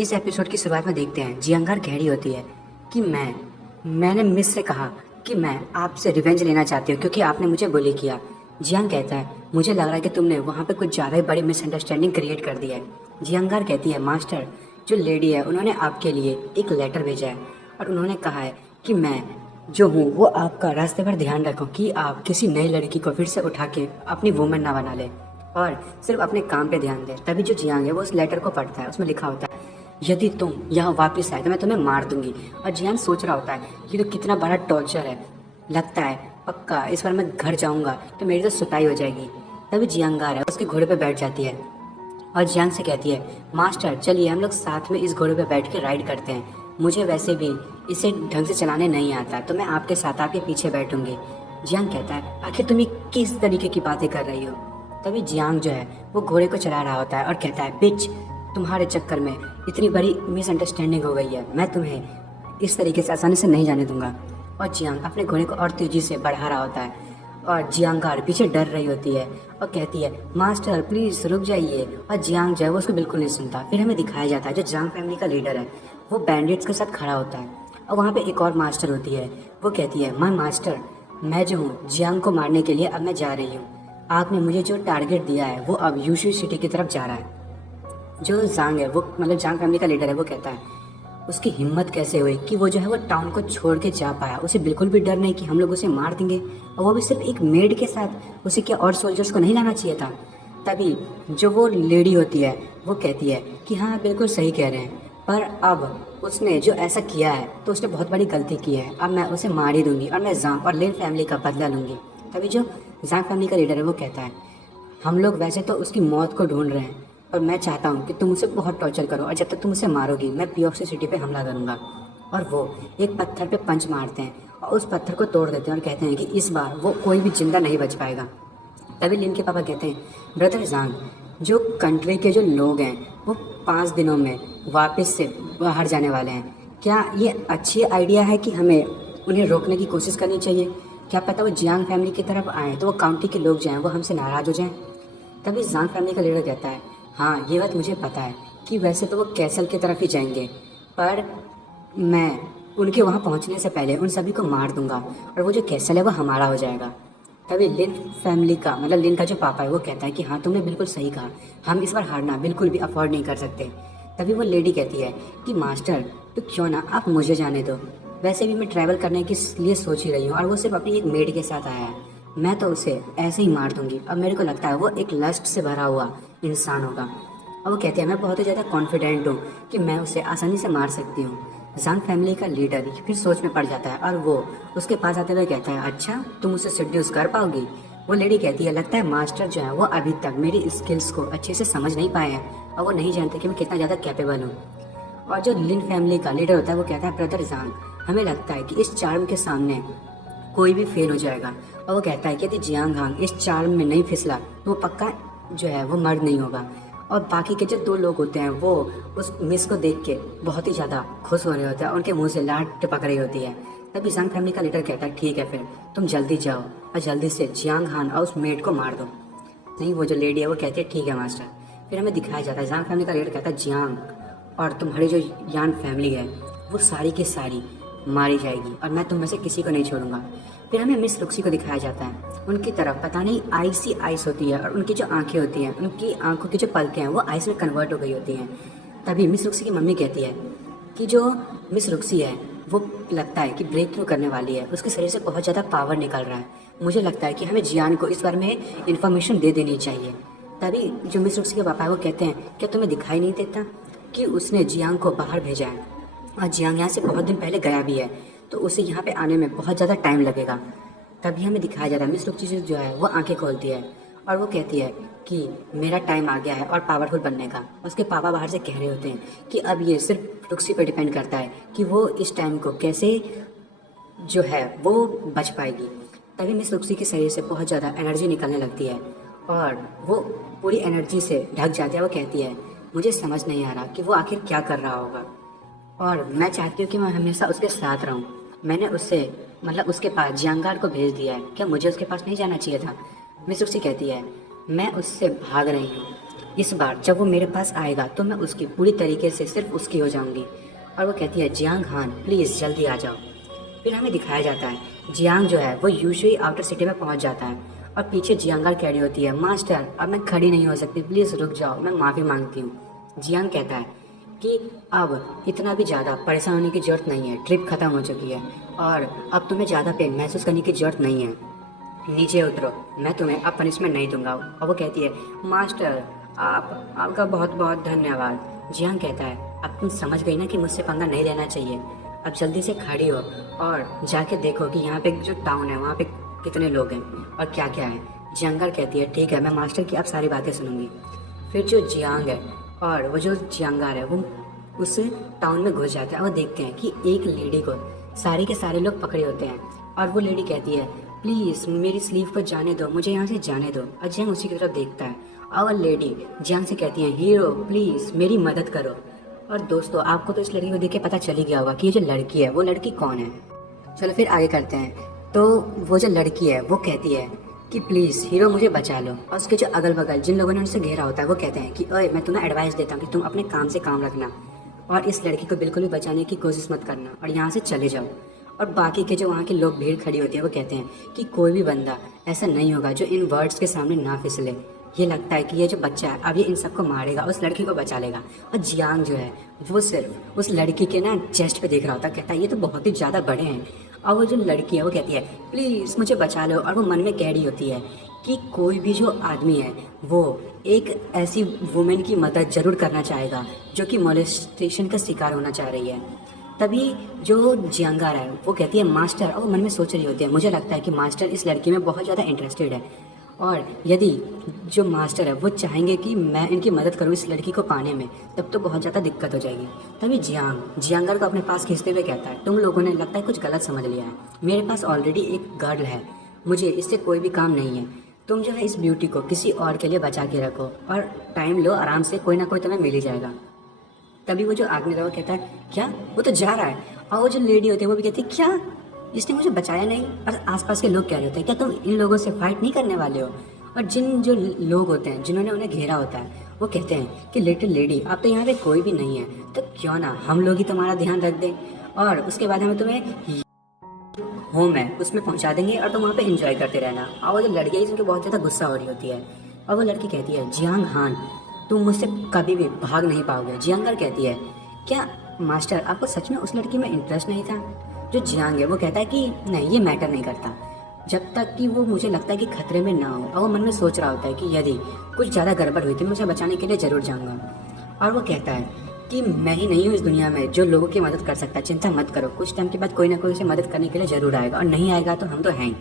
इस एपिसोड की शुरुआत में देखते हैं जियांगार कह रही होती है कि मैंने मिस से कहा कि मैं आपसे रिवेंज लेना चाहती हूँ क्योंकि आपने मुझे बुली किया। जियांग कहता है मुझे लग रहा है कि तुमने वहाँ पे कुछ ज़्यादा ही बड़ी मिसअंडरस्टैंडिंग क्रिएट कर दी है। जियांगार कहती है मास्टर, जो लेडी है उन्होंने आपके लिए एक लेटर भेजा है और उन्होंने कहा है कि मैं जो हूँ वो आपका रास्ते पर ध्यान रखूँ कि आप किसी नई लड़की को फिर से उठा के अपनी वुमन ना बना ले और सिर्फ अपने काम पे ध्यान दे। तभी जो जियांग है वो उस लेटर को पढ़ता है। उसमें लिखा होता है यदि तुम यहाँ वापस आए तो मैं तुम्हें मार दूंगी। और जियांग सोच रहा होता है ये तो कितना बड़ा टॉर्चर है, लगता है पक्का इस बार मैं घर जाऊंगा तो मेरी तो सुताई हो जाएगी। तभी जियांगार है उसके घोड़े पे बैठ जाती है और जियांग से कहती है मास्टर चलिए हम लोग साथ में इस घोड़े पे बैठ के राइड करते हैं, मुझे वैसे भी इसे ढंग से चलाने नहीं आता तो मैं आपके साथ आपके पीछे बैठूंगी। जियांग कहता है आखिर तुम ये किस तरीके की बातें कर रही हो। तभी जियांग जो है वो घोड़े को चला रहा होता है और कहता है बिच, तुम्हारे चक्कर में इतनी बड़ी मिसअंडरस्टैंडिंग हो गई है, मैं तुम्हें इस तरीके से आसानी से नहीं जाने दूंगा। और जियांग अपने घोड़े को और तेजी से बढ़ा रहा होता है और जियांगार पीछे डर रही होती है और कहती है मास्टर प्लीज़ रुक जाइए। और जियांग जो है वो उसको बिल्कुल नहीं सुनता। फिर हमें दिखाया जाता है जो जांग फैमिली का लीडर है वो बैंडिट्स के साथ खड़ा होता है और वहाँ पे एक और मास्टर होती है। वो कहती है माय मास्टर, मैं जो हूँ जियांग को मारने के लिए अब मैं जा रही हूँ, आपने मुझे जो टारगेट दिया है वो अब यूशू सिटी की तरफ जा रहा है। जो जांग है वो मतलब जांग फैमिली का लीडर है वो कहता है उसकी हिम्मत कैसे हुई कि वो जो है वो टाउन को छोड़ के जा पाया, उसे बिल्कुल भी डर नहीं कि हम लोग उसे मार देंगे, और वो भी सिर्फ एक मेड के साथ। उसे क्या और सोल्जर्स को नहीं लाना चाहिए था। तभी जो वो लेडी होती है वो कहती है कि हाँ बिल्कुल सही कह रहे हैं, पर अब उसने जो ऐसा किया है तो उसने बहुत बड़ी गलती की है, अब मैं उसे मार ही दूंगी और मैं जांग और लिन फैमिली का बदला लूंगी। तभी जो जांग फैमिली का लीडर है वो कहता है हम लोग वैसे तो उसकी मौत को ढूंढ रहे हैं और मैं चाहता हूँ कि तुम उसे बहुत टॉर्चर करो और जब तक तुम उसे मारोगी मैं पीओक्सी सिटी पे हमला करूँगा। और वो एक पत्थर पे पंच मारते हैं और उस पत्थर को तोड़ देते हैं और कहते हैं कि इस बार वो कोई भी जिंदा नहीं बच पाएगा। तभी लिन के पापा कहते हैं ब्रदर जांग, जो कंट्री के जो लोग हैं वो 5 दिनों में वापस से बाहर जाने वाले हैं, क्या ये अच्छी आइडिया है कि हमें उन्हें रोकने की कोशिश करनी चाहिए? क्या पता वो जियांग फैमिली की तरफ आएँ तो वो काउंटी के लोग जो हैं वो हमसे नाराज़ हो जाएँ। तभी जांग फैमिली का लीडर कहता है हाँ ये बात मुझे पता है कि वैसे तो वो कैसल की तरफ ही जाएंगे, पर मैं उनके वहाँ पहुँचने से पहले उन सभी को मार दूंगा और वो जो कैसल है वो हमारा हो जाएगा। तभी लिन फैमिली का मतलब लिन का जो पापा है वो कहता है कि हाँ तुमने बिल्कुल सही कहा, हम इस बार हारना बिल्कुल भी अफोर्ड नहीं कर सकते। तभी वो लेडी कहती है कि मास्टर तो क्यों ना आप मुझे जाने दो, वैसे भी मैं ट्रैवल करने के लिए सोच ही रही हूँ और वो सिर्फ अपनी एक मेड के साथ आया है, मैं तो उसे ऐसे ही मार दूंगी। अब मेरे को लगता है वो एक लस्ट से भरा हुआ इंसान होगा। और वो कहते हैं मैं बहुत ही ज़्यादा कॉन्फिडेंट हूँ कि मैं उसे आसानी से मार सकती हूँ। जांग फैमिली का लीडर फिर सोच में पड़ जाता है और वो उसके पास आते हुए कहता है अच्छा तुम उसे सेड्यूस कर पाओगी। वो लेडी कहती है लगता है मास्टर जो है वो अभी तक मेरी स्किल्स को अच्छे से समझ नहीं पाए हैं और वो नहीं जानते कि मैं कितना ज़्यादा कैपेबल हूँ। और जो लिन फैमिली का लीडर होता है वो कहता है ब्रदर जांग, हमें लगता है कि इस चार्म के सामने कोई भी फेल हो जाएगा। और वो कहता है कि यदि जियांग हांग इस चार्म में नहीं फिसला तो वो पक्का जो है वो मर्द नहीं होगा। और बाकी के जो 2 लोग होते हैं वो उस मिस को देख के बहुत ही ज़्यादा खुश हो रहे होते हैं, उनके मुंह से लाट टपक रही होती है। तभी जांग फैमिली का लीडर कहता है ठीक है फिर तुम जल्दी जाओ और जल्दी से जियांग हान और उस मेड को मार दो। नहीं वो जो लेडी है वो कहती है ठीक है मास्टर। फिर हमें दिखाया जाता है जांग फैमिली का लीडर कहता है जियांग और तुम्हारी जो यान फैमिली है वो सारी की सारी मारी जाएगी और मैं तुम में से किसी को नहीं छोड़ूंगा। फिर हमें मिस रुक्सी को दिखाया जाता है, उनकी तरफ पता नहीं आइसी आइस होती है और उनकी जो आंखें होती हैं उनकी आंखों की जो पलकें हैं वो आइस में कन्वर्ट हो गई होती हैं। तभी मिस रुक्सी की मम्मी कहती है कि जो मिस रुक्सी है वो लगता है कि ब्रेक थ्रू करने वाली है, उसके शरीर से बहुत ज़्यादा पावर निकल रहा है, मुझे लगता है कि हमें जियान को इस बारे में इन्फॉर्मेशन दे देनी चाहिए। तभी जो मिस रुक्सी के पापा है वो कहते हैं क्या तुम्हें दिखाई नहीं देता कि उसने जियांग को बाहर भेजा है और जियांग यहाँ से बहुत दिन पहले गया भी है तो उसे यहाँ पे आने में बहुत ज़्यादा टाइम लगेगा। तभी हमें दिखाया जाता है मिस रुक्सी जो है वो आंखें खोलती है और वो कहती है कि मेरा टाइम आ गया है और पावरफुल बनने का। उसके पापा बाहर से कह रहे होते हैं कि अब ये सिर्फ रुक्सी पर डिपेंड करता है कि वो इस टाइम को कैसे जो है वो बच पाएगी। तभी मिस रुक्सी के शरीर से बहुत ज़्यादा एनर्जी निकलने लगती है और वो पूरी एनर्जी से ढक जाती है। वो कहती है मुझे समझ नहीं आ रहा कि वो आखिर क्या कर रहा होगा और मैं चाहती हूँ कि मैं हमेशा उसके साथ रहूँ। मैंने उससे मतलब उसके पास जियांगार को भेज दिया है, क्या मुझे उसके पास नहीं जाना चाहिए था? मिस रुक्सी कहती है मैं उससे भाग रही हूँ इस बार जब वो मेरे पास आएगा तो मैं उसकी पूरी तरीके से सिर्फ उसकी हो जाऊंगी। और वो कहती है जियांग हान प्लीज़ जल्दी आ जाओ। फिर हमें दिखाया जाता है जियांग जो है वो यूशुई आउटर सिटी में पहुंच जाता है और पीछे जियांगर खड़ी होती है, मास्टर अब मैं खड़ी नहीं हो सकती, प्लीज़ रुक जाओ, मैं माफ़ी मांगती हूँ। जियांग कहता है कि अब इतना भी ज़्यादा परेशान होने की ज़रूरत नहीं है, ट्रिप ख़त्म हो चुकी है और अब तुम्हें ज़्यादा पेन महसूस करने की ज़रूरत नहीं है, नीचे उतरो, मैं तुम्हें अब पनिशमेंट नहीं दूंगा। और वो कहती है मास्टर आपका बहुत बहुत धन्यवाद। जियांग कहता है अब तुम समझ गई ना कि मुझसे पंगा नहीं लेना चाहिए, अब जल्दी से खड़ी हो और जाके देखो कि यहाँ पे जो टाउन है वहाँ पे कितने लोग हैं और क्या क्या है। जियांगर कहती है ठीक है, मैं मास्टर की अब सारी बातें सुनूंगी। फिर जो जियांग है और वो जो जियांगार है वो उस टाउन में घुस जाते हैं और वो देखते हैं कि एक लेडी को सारे के सारे लोग पकड़े होते हैं और वो लेडी कहती है प्लीज़ मेरी स्लीव को जाने दो, मुझे यहाँ से जाने दो। और जियांग उसी की तरफ देखता है और वो लेडी जियांग से कहती है हीरो प्लीज़ मेरी मदद करो। और दोस्तों आपको तो इस लड़की को देख के पता चल ही गया होगा कि ये जो लड़की है वो लड़की कौन है। चलो फिर आगे करते हैं। तो वो जो लड़की है वो कहती है कि प्लीज़ हीरो मुझे बचा लो। और उसके जो अगल बगल जिन लोगों ने उनसे घेरा होता है वो कहते हैं कि ओए मैं तुम्हें एडवाइस देता हूँ कि तुम अपने काम से काम रखना और इस लड़की को बिल्कुल भी बचाने की कोशिश मत करना और यहाँ से चले जाओ। और बाकी के जो वहाँ के लोग भीड़ खड़ी होती है वो कहते हैं कि कोई भी बंदा ऐसा नहीं होगा जो इन वर्ड्स के सामने ना फिसले। ये लगता है कि ये जो बच्चा है अब ये इन सबको मारेगा, उस लड़की को बचा लेगा। और जियांग जो है वो सिर्फ उस लड़की के ना चेस्ट पे देख रहा होता है, कहता है ये तो बहुत ही ज़्यादा बड़े हैं। और वो जो लड़की है वो कहती है प्लीज़ मुझे बचा लो। और वो मन में कह रही होती है कि कोई भी जो आदमी है वो एक ऐसी वुमेन की मदद ज़रूर करना चाहेगा जो कि मोलेस्टेशन का शिकार होना चाह रही है। तभी जो जियांगार है वो कहती है मास्टर, और वो मन में सोच रही होती है मुझे लगता है कि मास्टर इस लड़की में बहुत ज़्यादा इंटरेस्टेड है और यदि जो मास्टर है वो चाहेंगे कि मैं इनकी मदद करूँ इस लड़की को पाने में तब तो बहुत ज़्यादा दिक्कत हो जाएगी। तभी जियांगर को अपने पास खींचते हुए कहता है तुम लोगों ने लगता है कुछ गलत समझ लिया है, मेरे पास ऑलरेडी एक गर्ल है, मुझे इससे कोई भी काम नहीं है। तुम जो है इस ब्यूटी को किसी और के लिए बचा के रखो और टाइम लो, आराम से कोई ना कोई तुम्हें मिल ही जाएगा। तभी वो जो आदमी था वो कहता है क्या, वो तो जा रहा है। और वो जो लेडी होती है वो भी कहती है क्या, इसने मुझे बचाया नहीं। और आसपास के लोग कह रहे होते हैं क्या तुम इन लोगों से फाइट नहीं करने वाले हो। और जिन जो लोग होते हैं जिन्होंने उन्हें घेरा होता है वो कहते हैं कि लिटिल लेडी अब तो यहाँ पे कोई भी नहीं है, तो क्यों ना हम लोग ही तुम्हारा ध्यान रख दें और उसके बाद हमें तुम्हें होम है उसमें पहुँचा देंगे और तुम वहाँ पे एंजॉय करते रहना। और वो जो लड़की है जिनकी बहुत ज़्यादा गुस्सा हो रही होती है और वो लड़की कहती है जियांग हान तुम मुझसे कभी भी भाग नहीं पाओगे। जियांगर कहती है क्या मास्टर आपको सच में उस लड़की में इंटरेस्ट नहीं था। जो जियांग है वो कहता है कि नहीं ये मैटर नहीं करता जब तक कि वो मुझे लगता है कि खतरे में ना हो। और वो मन में सोच रहा होता है कि यदि कुछ ज़्यादा गड़बड़ हुई तो मैं उसे बचाने के लिए ज़रूर जाऊँगा। और वो कहता है कि मैं ही नहीं हूँ इस दुनिया में जो लोगों की मदद कर सकता है, चिंता मत करो, कुछ टाइम के बाद कोई ना कोई उसे मदद करने के लिए ज़रूर आएगा और नहीं आएगा तो हम तो हैं ही।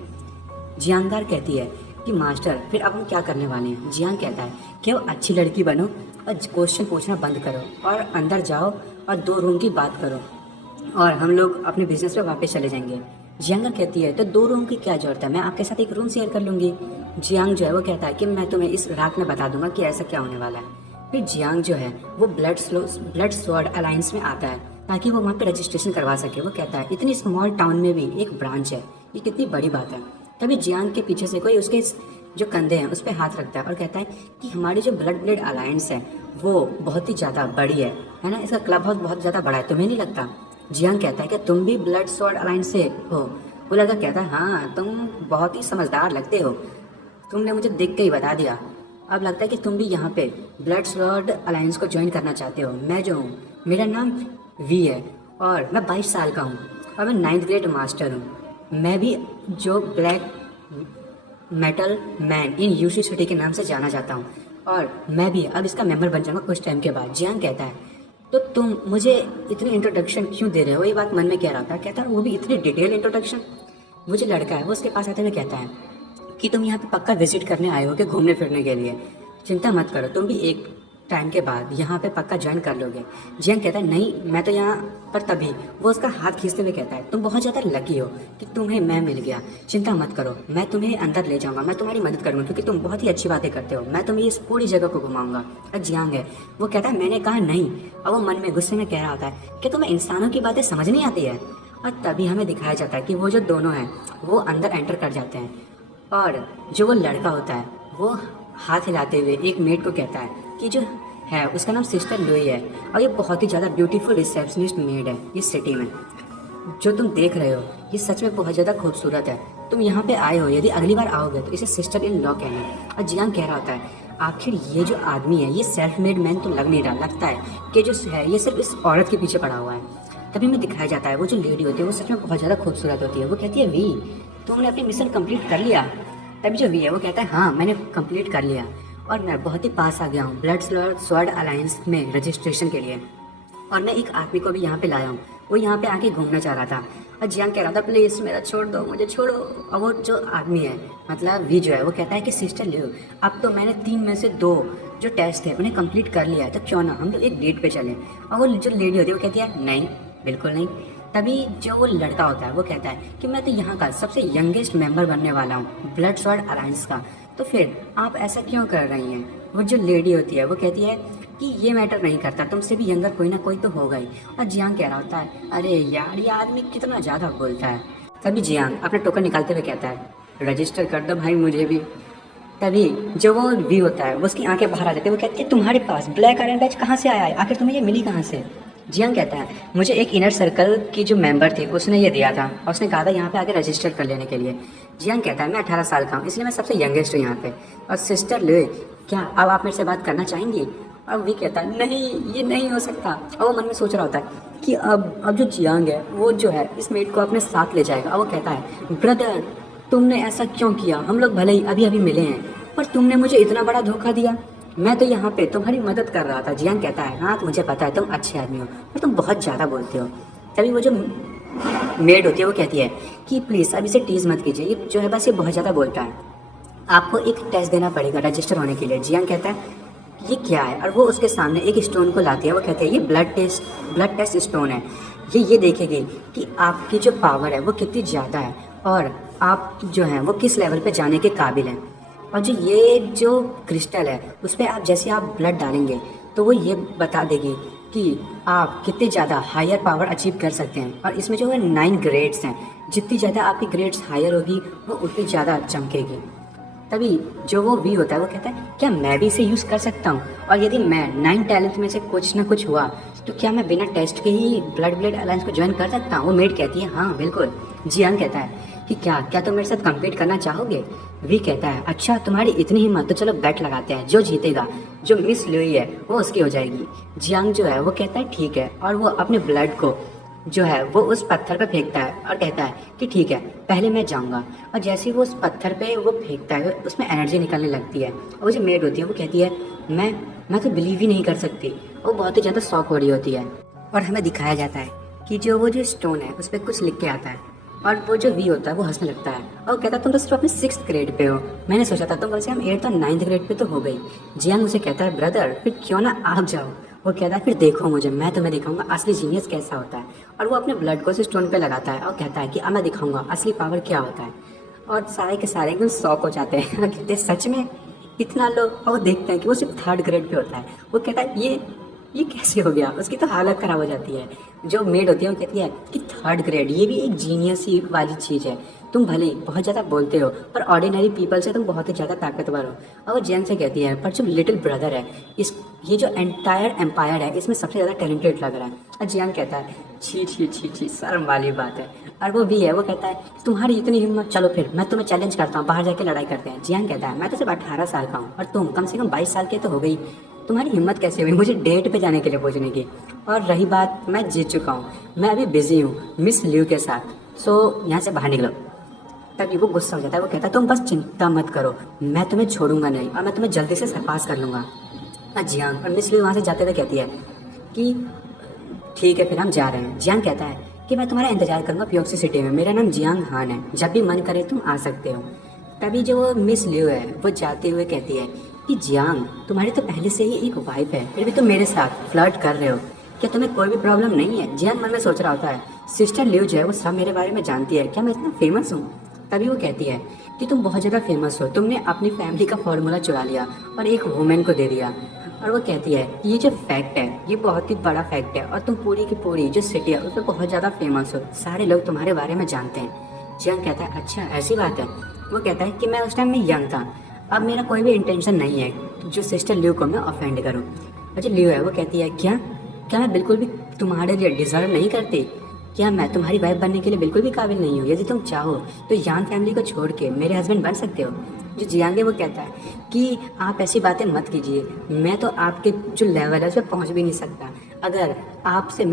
जियांगार कहती है कि मास्टर फिर अब हम क्या करने वाले हैं। जियांग कहता है कि वो अच्छी लड़की बनो और क्वेश्चन पूछना बंद करो और अंदर जाओ और 2 रूम की बात करो और हम लोग अपने बिजनेस पे वापस चले जाएंगे। जियांगर कहती है तो 2 रूम की क्या जरूरत है, मैं आपके साथ एक रूम शेयर कर लूँगी। जियांग जो है वो कहता है कि मैं तुम्हें इस रात में बता दूंगा कि ऐसा क्या होने वाला है। फिर जियांग जो है वो ब्लड स्वॉर्ड अलायंस में आता है ताकि वो वहाँ पे रजिस्ट्रेशन करवा सके। वो कहता है इतनी स्मॉल टाउन में भी एक ब्रांच है, ये कितनी बड़ी बात है। तभी जियांग के पीछे से कोई उसके जो कंधे हैं उस पर हाथ रखता है और कहता है कि हमारी जो ब्लड अलायंस है वो बहुत ही ज़्यादा बड़ी है ना, इसका क्लब हाउस बहुत ज़्यादा बड़ा है, तुम्हें नहीं लगता। जियांग कहता है कि तुम भी ब्लड स्वॉर्ड अलायंस से हो। वो लड़का कहता है हाँ तुम बहुत ही समझदार लगते हो, तुमने मुझे देख के ही बता दिया। अब लगता है कि तुम भी यहाँ पे ब्लड स्वॉर्ड अलायंस को ज्वाइन करना चाहते हो। मैं जो हूँ मेरा नाम वी है और मैं 22 साल का हूँ और मैं 9th ग्रेड मास्टर हूँ। मैं भी जो ब्लैक मेटल मैन इन यूशी सिटी के नाम से जाना जाता हूँ और मैं भी अब इसका मेंबर बन जाऊँगा कुछ टाइम के बाद। जियांग कहता है तो तुम मुझे इतनी इंट्रोडक्शन क्यों दे रहे हो, ये बात मन में कह रहा था। कहता है वो भी इतनी डिटेल इंट्रोडक्शन। वो जो लड़का है वो उसके पास आते हुए कहता है कि तुम यहाँ पे पक्का विजिट करने आए हो कि घूमने फिरने के लिए, चिंता मत करो तुम भी एक टाइम के बाद यहाँ पे पक्का ज्वाइन कर लोगे। जियांग कहता है नहीं मैं तो यहाँ पर तभी। वो उसका हाथ खींचते हुए कहता है तुम बहुत ज़्यादा लकी हो कि तुम्हें मैं मिल गया, चिंता मत करो मैं तुम्हें अंदर ले जाऊँगा, मैं तुम्हारी मदद करूँगा क्योंकि तुम बहुत ही अच्छी बातें करते हो, मैं तुम्हें इस पूरी जगह को घुमाऊँगा। और जियांग है वो कहता है मैंने कहा नहीं। और वो मन में गुस्से में कह रहा होता है कि तुम्हें इंसानों की बातें समझ नहीं आती है। और तभी हमें दिखाया जाता है कि वो जो दोनों हैं वो अंदर एंटर कर जाते हैं और जो वो लड़का होता है वो हाथ हिलाते हुए एक मेड को कहता है कि जो है उसका नाम सिस्टर लुई है और ये बहुत ही ज़्यादा ब्यूटीफुल रिसेप्शनिस्ट मेड है इस सिटी में। जो तुम देख रहे हो ये सच में बहुत ज़्यादा खूबसूरत है। तुम यहाँ पे आए हो, यदि अगली बार आओगे तो इसे सिस्टर इन लॉ कहना। और जियांग कह रहा होता है आखिर ये जो आदमी है ये सेल्फ मेड मैन तो लग नहीं रहा, लगता है कि जो है ये सिर्फ इस औरत के पीछे पड़ा हुआ है। तभी में दिखाया जाता है वो जो लेडी होती है वो सच में बहुत ज़्यादा खूबसूरत होती है। वो कहती है वी, तुमने अपनी मिशन कंप्लीट कर लिया। तभी जो वी है वो कहता है हाँ मैंने कंप्लीट कर लिया और मैं बहुत ही पास आ गया हूँ ब्लड स्वॉर्ड अलायंस में रजिस्ट्रेशन के लिए। और मैं एक आदमी को भी यहाँ पे लाया हूँ, वो यहाँ पे आके घूमना चाह रहा था। और जियांग कह रहा था प्लीज़ मेरा छोड़ दो, मुझे छोड़ो। और वो जो आदमी है मतलब वी जो है वो कहता है कि सिस्टर लियो, अब तो मैंने 3 में से 2 जो टेस्ट थे उन्हें कंप्लीट कर लिया है, तो क्यों ना हम लोग एक डेट पे चलें। और वो जो लेडी होती है वो कहती है नहीं, बिल्कुल नहीं। तभी जो वो लड़का होता है वो कहता है कि मैं तो यहाँ का सबसे यंगेस्ट मेंबर बनने वाला हूँ ब्लड स्वॉर्ड अलायंस का, तो फिर आप ऐसा क्यों कर रही हैं। वो जो लेडी होती है वो कहती है कि ये मैटर नहीं करता, तुमसे भी यंगर कोई ना कोई तो होगा ही। और जियांग कह रहा होता है अरे यार ये आदमी कितना ज़्यादा बोलता है। तभी जियांग अपना टोकन निकालते हुए कहता है रजिस्टर कर दो भाई मुझे भी। तभी जो वो वी होता है वो उसकी आंखें बाहर आ जाती है। वो कहती है तुम्हारे पास ब्लैक आयरन बैच कहाँ से आया है, आखिर तुम्हें ये मिली कहाँ से। जियांग कहता है मुझे एक इनर सर्कल की जो मेंबर थी उसने ये दिया था और उसने कहा था यहाँ पे आके रजिस्टर कर लेने के लिए। जियांग कहता है मैं 18 साल का हूँ इसलिए मैं सबसे यंगेस्ट हूँ यहाँ पे। और सिस्टर ले क्या अब आप मेरे से बात करना चाहेंगी। अब वी कहता है नहीं ये नहीं हो सकता। और वो मन में सोच रहा होता है कि अब जो जियांग है वो जो है इस मेड को अपने साथ ले जाएगा। और वो कहता है ब्रदर तुमने ऐसा क्यों किया, हम लोग भले ही अभी अभी मिले हैं पर तुमने मुझे इतना बड़ा धोखा दिया, मैं तो यहाँ पे तुम्हारी मदद कर रहा था। जियांग कहता है हाँ मुझे पता है तुम अच्छे आदमी हो पर तुम बहुत ज़्यादा बोलते हो। तभी वो जो मेड होती है वो कहती है कि प्लीज़ अब इसे टीज़ मत कीजिए, ये जो है बस ये बहुत ज़्यादा बोलता है, आपको एक टेस्ट देना पड़ेगा रजिस्टर होने के लिए। जियांग कहता है ये क्या है और वो उसके सामने एक स्टोन को लाती है। वो कहती है ये ब्लड टेस्ट स्टोन है, ये देखेगी कि आपकी जो पावर है वो कितनी ज़्यादा है और आप जो हैं वो किस लेवल पे जाने के काबिल हैं। और जो क्रिस्टल है उस पर आप जैसे आप ब्लड डालेंगे तो वो ये बता देगी कि आप कितने ज़्यादा हायर पावर अचीव कर सकते हैं। और इसमें जो है 9 ग्रेड्स हैं, जितनी ज़्यादा आपकी ग्रेड्स हायर होगी वो उतनी ज़्यादा चमकेगी। तभी जो वो वी होता है वो कहता है क्या मैं भी इसे यूज़ कर सकता हूँ, और यदि मैं 9 टैलेंट में से कुछ ना कुछ हुआ तो क्या मैं बिना टेस्ट के ही ब्लड अलायंस को ज्वाइन कर सकता हूँ। वो मेड कहती है हाँ बिल्कुल। जियांग कहता है कि क्या तुम मेरे साथ कम्पीट करना चाहोगे। वी कहता है अच्छा तुम्हारी इतनी हिम्मत, तो चलो बैट लगाते हैं, जो जीतेगा जो मिस लुई है वो उसकी हो जाएगी। जियांग जो है वो कहता है ठीक है, और वो अपने ब्लड को जो है वो उस पत्थर पे फेंकता है और कहता है कि ठीक है पहले मैं जाऊंगा। और जैसे ही वो उस पत्थर पे वो फेंकता है उसमें एनर्जी निकलने लगती है। और वो जो मेड होती है वो कहती है मैं तो बिलीव ही नहीं कर सकती। वो बहुत ही ज़्यादा शॉक हो रही होती है। और हमें दिखाया जाता है कि वो जो स्टोन है उस पर कुछ लिख के आता है और वो जो वी होता है वो हंसने लगता है और कहता है तुम तो सिर्फ अपने 6th ग्रेड पे हो, मैंने सोचा था तुम वैसे हम 8th और 9th ग्रेड पे तो हो गई। जियांग उसे कहता है ब्रदर फिर क्यों ना आप जाओ। वो कहता है फिर देखो मुझे, मैं तुम्हें दिखाऊंगा असली जीनियस कैसा होता है। और वो अपने ब्लड को उस स्टोन पे लगाता है और कहता है कि अब मैं दिखाऊंगा असली पावर क्या होता है। और सारे के सारे एकदम शॉक हो जाते हैं कहते सच में इतना लो। और वो देखते हैं कि वो सिर्फ 3rd ग्रेड पे होता है। वो कहता है ये कैसे हो गया, उसकी तो हालत ख़राब हो जाती है। जो मेड होती है वो कहती है कि 3rd ग्रेड ये भी एक जीनियस ही वाली चीज़ है, तुम भले ही बहुत ज़्यादा बोलते हो पर ऑर्डिनरी पीपल से तुम बहुत ही ज़्यादा ताकतवर हो। और वो जियांग से कहती है पर जो लिटिल ब्रदर है ये जो एंटायर एम्पायर है इसमें सबसे ज़्यादा टैलेंटेड लग रहा है। और जियांग कहता है छी शर्म वाली बात है। और वो भी है वो कहता है तुम्हारी इतनी हिम्मत, चलो फिर मैं तुम्हें चैलेंज करता हूँ, बाहर जाके लड़ाई करते हैं। जियांग कहता है मैं तो सिर्फ 18 साल का हूँ और तुम कम से कम 22 साल के तो हो गई, तुम्हारी हिम्मत कैसे हुई मुझे डेट पे जाने के लिए पहुँचने की। और रही बात मैं जीत चुका हूँ, मैं अभी बिजी हूँ मिस लियू के साथ, सो यहाँ से बाहर निकलो। तभी वो गुस्सा हो जाता है। वो कहता है तुम बस चिंता मत करो, मैं तुम्हें छोड़ूंगा नहीं और मैं तुम्हें जल्दी से सरपास कर लूँगा। जियांग और मिस लियू वहाँ से जाते हुए कहती है कि ठीक है फिर हम जा रहे हैं। जियांग कहता है कि मैं तुम्हारा इंतजार करूँगा प्योक्सी सिटी में, मेरा नाम जियांग हान है, जब भी मन करे तुम आ सकते हो। तभी जो मिस लियू है वो जाते हुए कहती है कि जियांग तुम्हारी तो पहले से ही एक वाइफ है, फिर भी तुम मेरे साथ फ्लर्ट कर रहे हो, क्या तुम्हें कोई भी प्रॉब्लम नहीं है। जियांग मन में सोच रहा होता है सिस्टर लियू जो है वो सब मेरे बारे में जानती है, क्या मैं इतना फेमस हूँ। तभी वो कहती है कि तुम बहुत ज़्यादा फेमस हो, तुमने अपनी फैमिली का फॉर्मूला चुरा लिया और एक वुमेन को दे दिया। और वो कहती है ये जो फैक्ट है ये बहुत ही बड़ा फैक्ट है और तुम पूरी की पूरी जो सिटी है उस पर बहुत ज़्यादा फेमस हो, सारे लोग तुम्हारे बारे में जानते हैं। जियांग कहता है अच्छा ऐसी बात है। वो कहता है कि मैं उस टाइम में यंग था, अब मेरा कोई भी इंटेंशन नहीं है जो सिस्टर लियो को मैं ऑफेंड करूँ। अच्छा लियो है वो कहती है क्या क्या मैं बिल्कुल भी तुम्हारे लिए डिजर्व नहीं करती? क्या मैं तुम्हारी वाइफ बनने के लिए बिल्कुल भी काबिल नहीं हूँ? यदि तुम चाहो तो यान फैमिली को छोड़ के मेरे हस्बैंड बन सकते हो। जो जियांग है वो कहता है कि आप ऐसी बातें मत कीजिए, मैं तो आपके जो लेवल है उस पर पहुँच भी नहीं सकता। अगर आपसे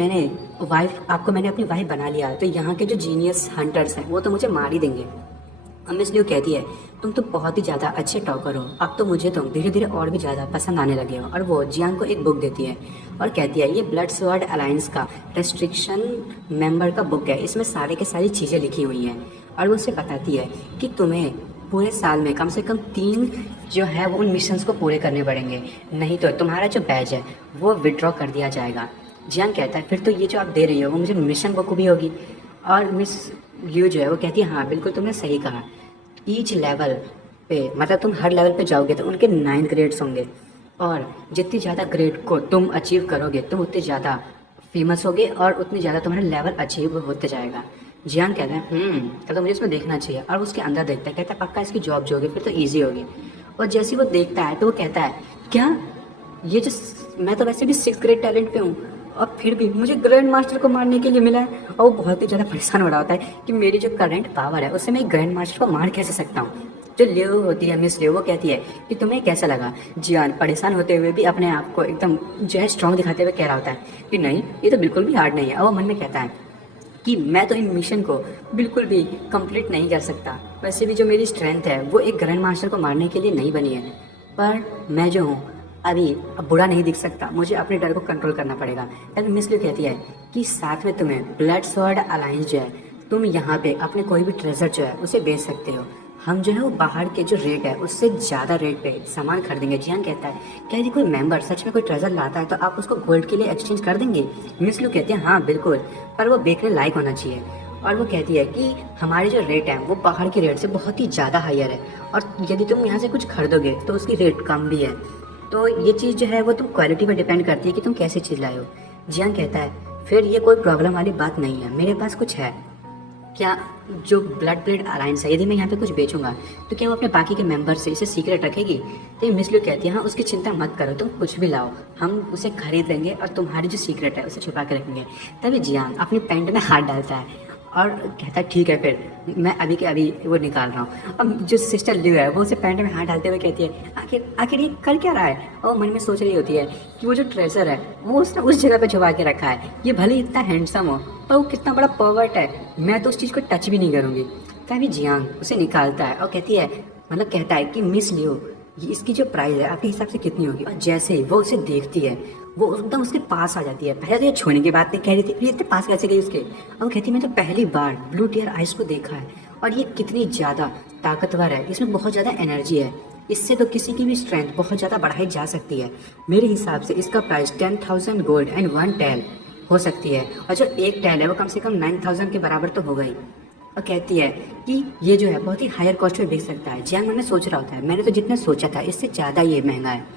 आपको मैंने अपनी वाइफ बना लिया तो यहाँ के जो जीनियस हंटर्स हैं वो तो मुझे मार ही देंगे। मिस लियो कहती है तुम तो बहुत ही ज़्यादा अच्छे टॉकर हो, अब तो मुझे तुम धीरे धीरे और भी ज़्यादा पसंद आने लगे हो। और वो जियांग को एक बुक देती है और कहती है ये ब्लड स्वॉर्ड अलायंस का रेस्ट्रिक्शन मेंबर का बुक है, इसमें सारे के सारी चीज़ें लिखी हुई हैं। और वो उसे बताती है कि तुम्हें पूरे साल में कम से कम 3 जो है वो उन मिशंस को पूरे करने पड़ेंगे, नहीं तो तुम्हारा जो बैज है वो विड्रॉ कर दिया जाएगा। जियांग कहता है फिर तो ये जो आप दे रही हो वो मुझे मिशन बुक भी होगी। और मिस लियो जो है वो कहती है हाँ बिल्कुल तुमने सही कहा, ईच लेवल पे मतलब तुम हर लेवल पे जाओगे तो उनके 9 ग्रेड्स होंगे, और जितनी ज़्यादा ग्रेड को तुम अचीव करोगे तुम उतनी ज़्यादा फेमस होगे और उतनी ज़्यादा तुम्हारा लेवल अचीव होते जाएगा। जियान कहता है तो मुझे इसमें देखना चाहिए। और उसके अंदर देखता है, कहता है पक्का इसकी जॉब जो होगी फिर तो ईजी होगी। और जैसे ही वो देखता है तो वो कहता है क्या ये जो मैं तो वैसे भी 6th ग्रेड टैलेंट पे हूँ और फिर भी मुझे ग्रैंड मास्टर को मारने के लिए मिला है। और वो बहुत ही ज़्यादा परेशान हो रहा होता है कि मेरी जो करंट पावर है उससे मैं ग्रैंड मास्टर को मार कैसे सकता हूँ। जो लियो होती है मिस लियो वो कहती है कि तुम्हें कैसा लगा। जियान परेशान होते हुए भी अपने आप को एकदम जो है स्ट्रॉन्ग दिखाते हुए कह रहा होता है कि नहीं ये तो बिल्कुल भी हार्ड नहीं है। और वो मन में कहता है कि मैं तो इन मिशन को बिल्कुल भी कंप्लीट नहीं कर सकता, वैसे भी जो मेरी स्ट्रेंथ है वो एक ग्रैंड मास्टर को मारने के लिए नहीं बनी है, पर मैं जो हूँ अभी अब बुरा नहीं दिख सकता, मुझे अपने डर को कंट्रोल करना पड़ेगा। तभी मिस लियो कहती है कि साथ में तुम्हें ब्लड स्वॉर्ड अलायंस जो है तुम यहाँ पे अपने कोई भी ट्रेजर जो है उसे बेच सकते हो, हम जो है वो बाहर के जो रेट है उससे ज़्यादा रेट पे सामान खरीदेंगे। जियान कहता है क्या यदि कोई मेंबर सच में कोई ट्रेजर लाता है तो आप उसको गोल्ड के लिए एक्सचेंज कर देंगे? मिस लियो कहती है हाँ बिल्कुल, पर वो बेचने लायक होना चाहिए। और वो कहती है कि हमारे जो रेट है वो बाहर के रेट से बहुत ही ज़्यादा हायर है, और यदि तुम यहाँ से कुछ खरीदोगे तो उसकी रेट कम भी है। तो ये चीज़ जो है वो तुम क्वालिटी पर डिपेंड करती है कि तुम कैसी चीज़ लाए हो। जियान कहता है फिर ये कोई प्रॉब्लम वाली बात नहीं है, मेरे पास कुछ है। क्या जो ब्लड अलायंस है यदि मैं यहाँ पे कुछ बेचूंगा तो क्या वो अपने बाकी के मेंबर से इसे सीक्रेट रखेगी? तो मिस लियो कहती है हाँ उसकी चिंता मत करो, तुम कुछ भी लाओ हम उसे खरीद लेंगे और तुम्हारी जो सीक्रेट है उसे छुपा के रखेंगे। तभी जियान अपनी पैंट में हाथ डालता है और कहता है ठीक है फिर मैं अभी के अभी वो निकाल रहा हूँ। अब जो सिस्टर लियो है वो उसे पैंट में हाथ डालते हुए कहती है आखिर आखिर ये कर क्या रहा है? और मन में सोच रही होती है कि वो जो ट्रेजर है वो उसने उस जगह पे छुपा के रखा है, ये भले ही इतना हैंडसम हो पर वो कितना बड़ा पर्वर्ट है, मैं तो उस चीज़ को टच भी नहीं करूँगी। तभी जियांग उसे निकालता है और कहती है मतलब कहता है कि मिस लियो ये इसकी जो प्राइस है आपके हिसाब से कितनी होगी? और जैसे ही वो उसे देखती है वो एकदम उसके पास आ जाती है। पहले तो ये छूने की बात नहीं कह रही थी, फिर ये इतने पास कैसे गई उसके? और वो कहती है मैं तो पहली बार ब्लू टियर आइस को देखा है और ये कितनी ज़्यादा ताकतवर है, इसमें बहुत ज़्यादा एनर्जी है, इससे तो किसी की भी स्ट्रेंथ बहुत ज़्यादा बढ़ाई जा सकती है। मेरे हिसाब से इसका प्राइस 10,000 गोल्ड एंड 1 टैल हो सकती है, और जो एक टैल है वो कम से कम 9,000 के बराबर तो होगा ही। और कहती है कि ये जो है बहुत ही हायर कॉस्ट में बिक सकता है। जियांग मैंने सोच रहा होता है मैंने तो जितना सोचा था इससे ज़्यादा ये महंगा है।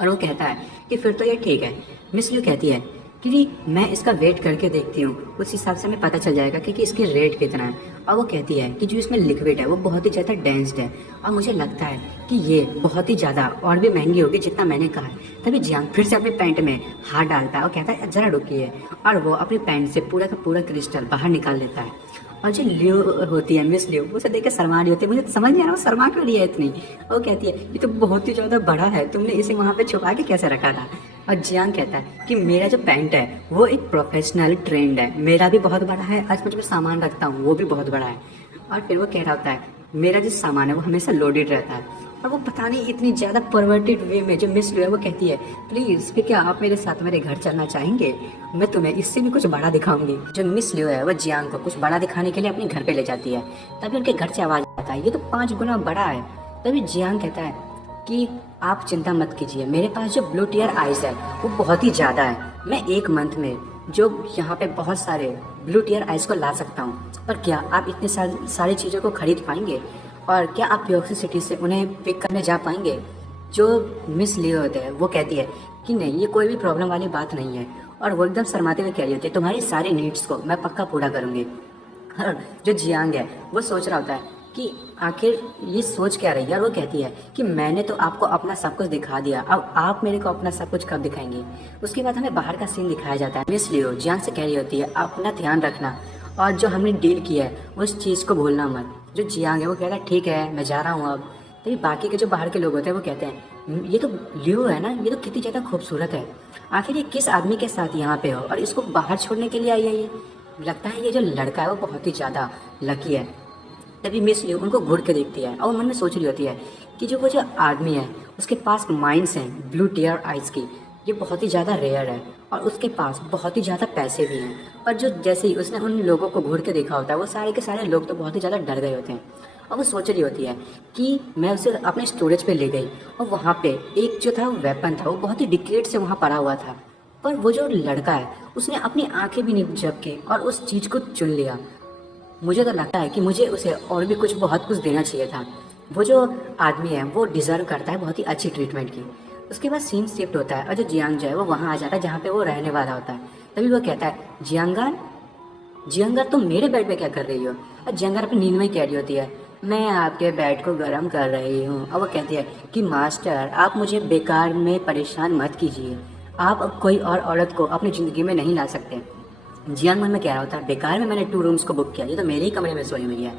और वो कहता है कि फिर तो ये ठीक है। मिस लियो कहती है कि मैं इसका वेट करके देखती हूँ, उस हिसाब से हमें पता चल जाएगा कि इसकी रेट कितना है। और वो कहती है कि जो इसमें लिक्विड है वो बहुत ही ज़्यादा डेंस्ड है और मुझे लगता है कि ये बहुत ही ज़्यादा और भी महंगी होगी जितना मैंने कहा है। तभी जियांग फिर से अपनी पैंट में हाथ डालता है और कहता है ज़रा रुकिए, और वो अपनी पैंट से पूरा का पूरा क्रिस्टल बाहर निकाल लेता है। और जो लियो होती है मिस लियो उसे देख के शर्मा रही होती है, मुझे तो समझ नहीं आ रहा वो शर्मा क्यों रही है इतनी। वो कहती है ये तो बहुत ही ज़्यादा बड़ा है, तुमने इसे वहाँ पे छुपा के कैसे रखा था? और जियांग कहता है कि मेरा जो पैंट है वो एक प्रोफेशनल ट्रेंड है, मेरा भी बहुत बड़ा है, आज मैं जो सामान रखता हूँ वो भी बहुत बड़ा है। और फिर वो कह रहा होता है मेरा जो सामान है वो हमेशा लोडेड रहता है। और वो पता नहीं इतनी ज़्यादा परवर्टेड वे में जो मिस लियो है वो कहती है प्लीज़ फिर क्या आप मेरे साथ मेरे घर चलना चाहेंगे, मैं तुम्हें इससे भी कुछ बड़ा दिखाऊंगी। जो मिस लियो है वो जियांग को कुछ बड़ा दिखाने के लिए अपने घर पे ले जाती है। तभी उनके घर से आवाज़ आता है ये तो 5 गुना बड़ा है। तभी जियांग कहता है कि आप चिंता मत कीजिए, मेरे पास जो ब्लू टियर आइज है वो बहुत ही ज़्यादा है, मैं 1 मंथ में जो यहाँ पे बहुत सारे ब्लू टियर आइज को ला सकता हूँ। पर क्या आप इतने सारी चीज़ों को खरीद पाएंगे, और क्या आप प्योक्सी सिटी से उन्हें पिक करने जा पाएंगे? जो मिस लियो होते हैं वो कहती है कि नहीं ये कोई भी प्रॉब्लम वाली बात नहीं है, और वो एकदम शर्माते हुए कह रही होती है तुम्हारी सारी नीड्स को मैं पक्का पूरा करूँगी। और जो जियांग है वो सोच रहा होता है कि आखिर ये सोच क्या रही है। और वो कहती है कि मैंने तो आपको अपना सब कुछ दिखा दिया, अब आप मेरे को अपना सब कुछ कब दिखाएंगे। उसके बाद हमें बाहर का सीन दिखाया जाता है। मिस लियो जियांग से कह रही होती है अपना ध्यान रखना और जो हमने डील किया है उस चीज़ को भूलना मत। जो जियांग है वो कहता है ठीक है मैं जा रहा हूँ अब। तभी बाकी के जो बाहर के लोग होते हैं वो कहते हैं ये तो लियो है ना, ये तो कितनी ज़्यादा खूबसूरत है, आखिर ये किस आदमी के साथ यहाँ पे हो और इसको बाहर छोड़ने के लिए आई है। ये लगता है ये जो लड़का है वो बहुत ही ज़्यादा लकी है। तभी मिस लियो उनको घूर के देखती है और मन में सोच रही होती है कि जो आदमी है उसके पास माइंड्स हैं ब्लू टीयर आइज़ की, ये बहुत ही ज़्यादा रेयर है और उसके पास बहुत ही ज़्यादा पैसे भी हैं। पर जो जैसे ही उसने उन लोगों को घूर के देखा होता है वो सारे के सारे लोग तो बहुत ही ज़्यादा डर गए होते हैं। और वो सोच रही होती है कि मैं उसे अपने स्टोरेज पे ले गई और वहाँ पे एक जो था वेपन था वो बहुत ही डिक्रेट से वहाँ पड़ा हुआ था। पर वो जो लड़का है उसने अपनी आंखें भी नहीं झपकी और उस चीज़ को चुन लिया। मुझे तो लगता है कि मुझे उसे और भी कुछ बहुत कुछ देना चाहिए था। वो जो आदमी है वो डिज़र्व करता है बहुत ही अच्छी ट्रीटमेंट की। उसके बाद सीन शिफ्ट होता है और जो जियांग जो है वो वहाँ आ जाता है जहाँ पे वो रहने वाला होता है। तभी वो कहता है जियांगान, जियांगान तुम मेरे बेड पे क्या कर रही हो। और जियांगान अपनी नींद में कह रही होती है मैं आपके बेड को गर्म कर रही हूँ। और वो कहती है कि मास्टर आप मुझे बेकार में परेशान मत कीजिए, आप अब कोई और औरत को अपनी ज़िंदगी में नहीं ला सकते। जियांग मन में कह रहा होता है बेकार में मैंने 2 रूम्स को बुक किया, ये तो मेरे ही कमरे में सोई हुई है।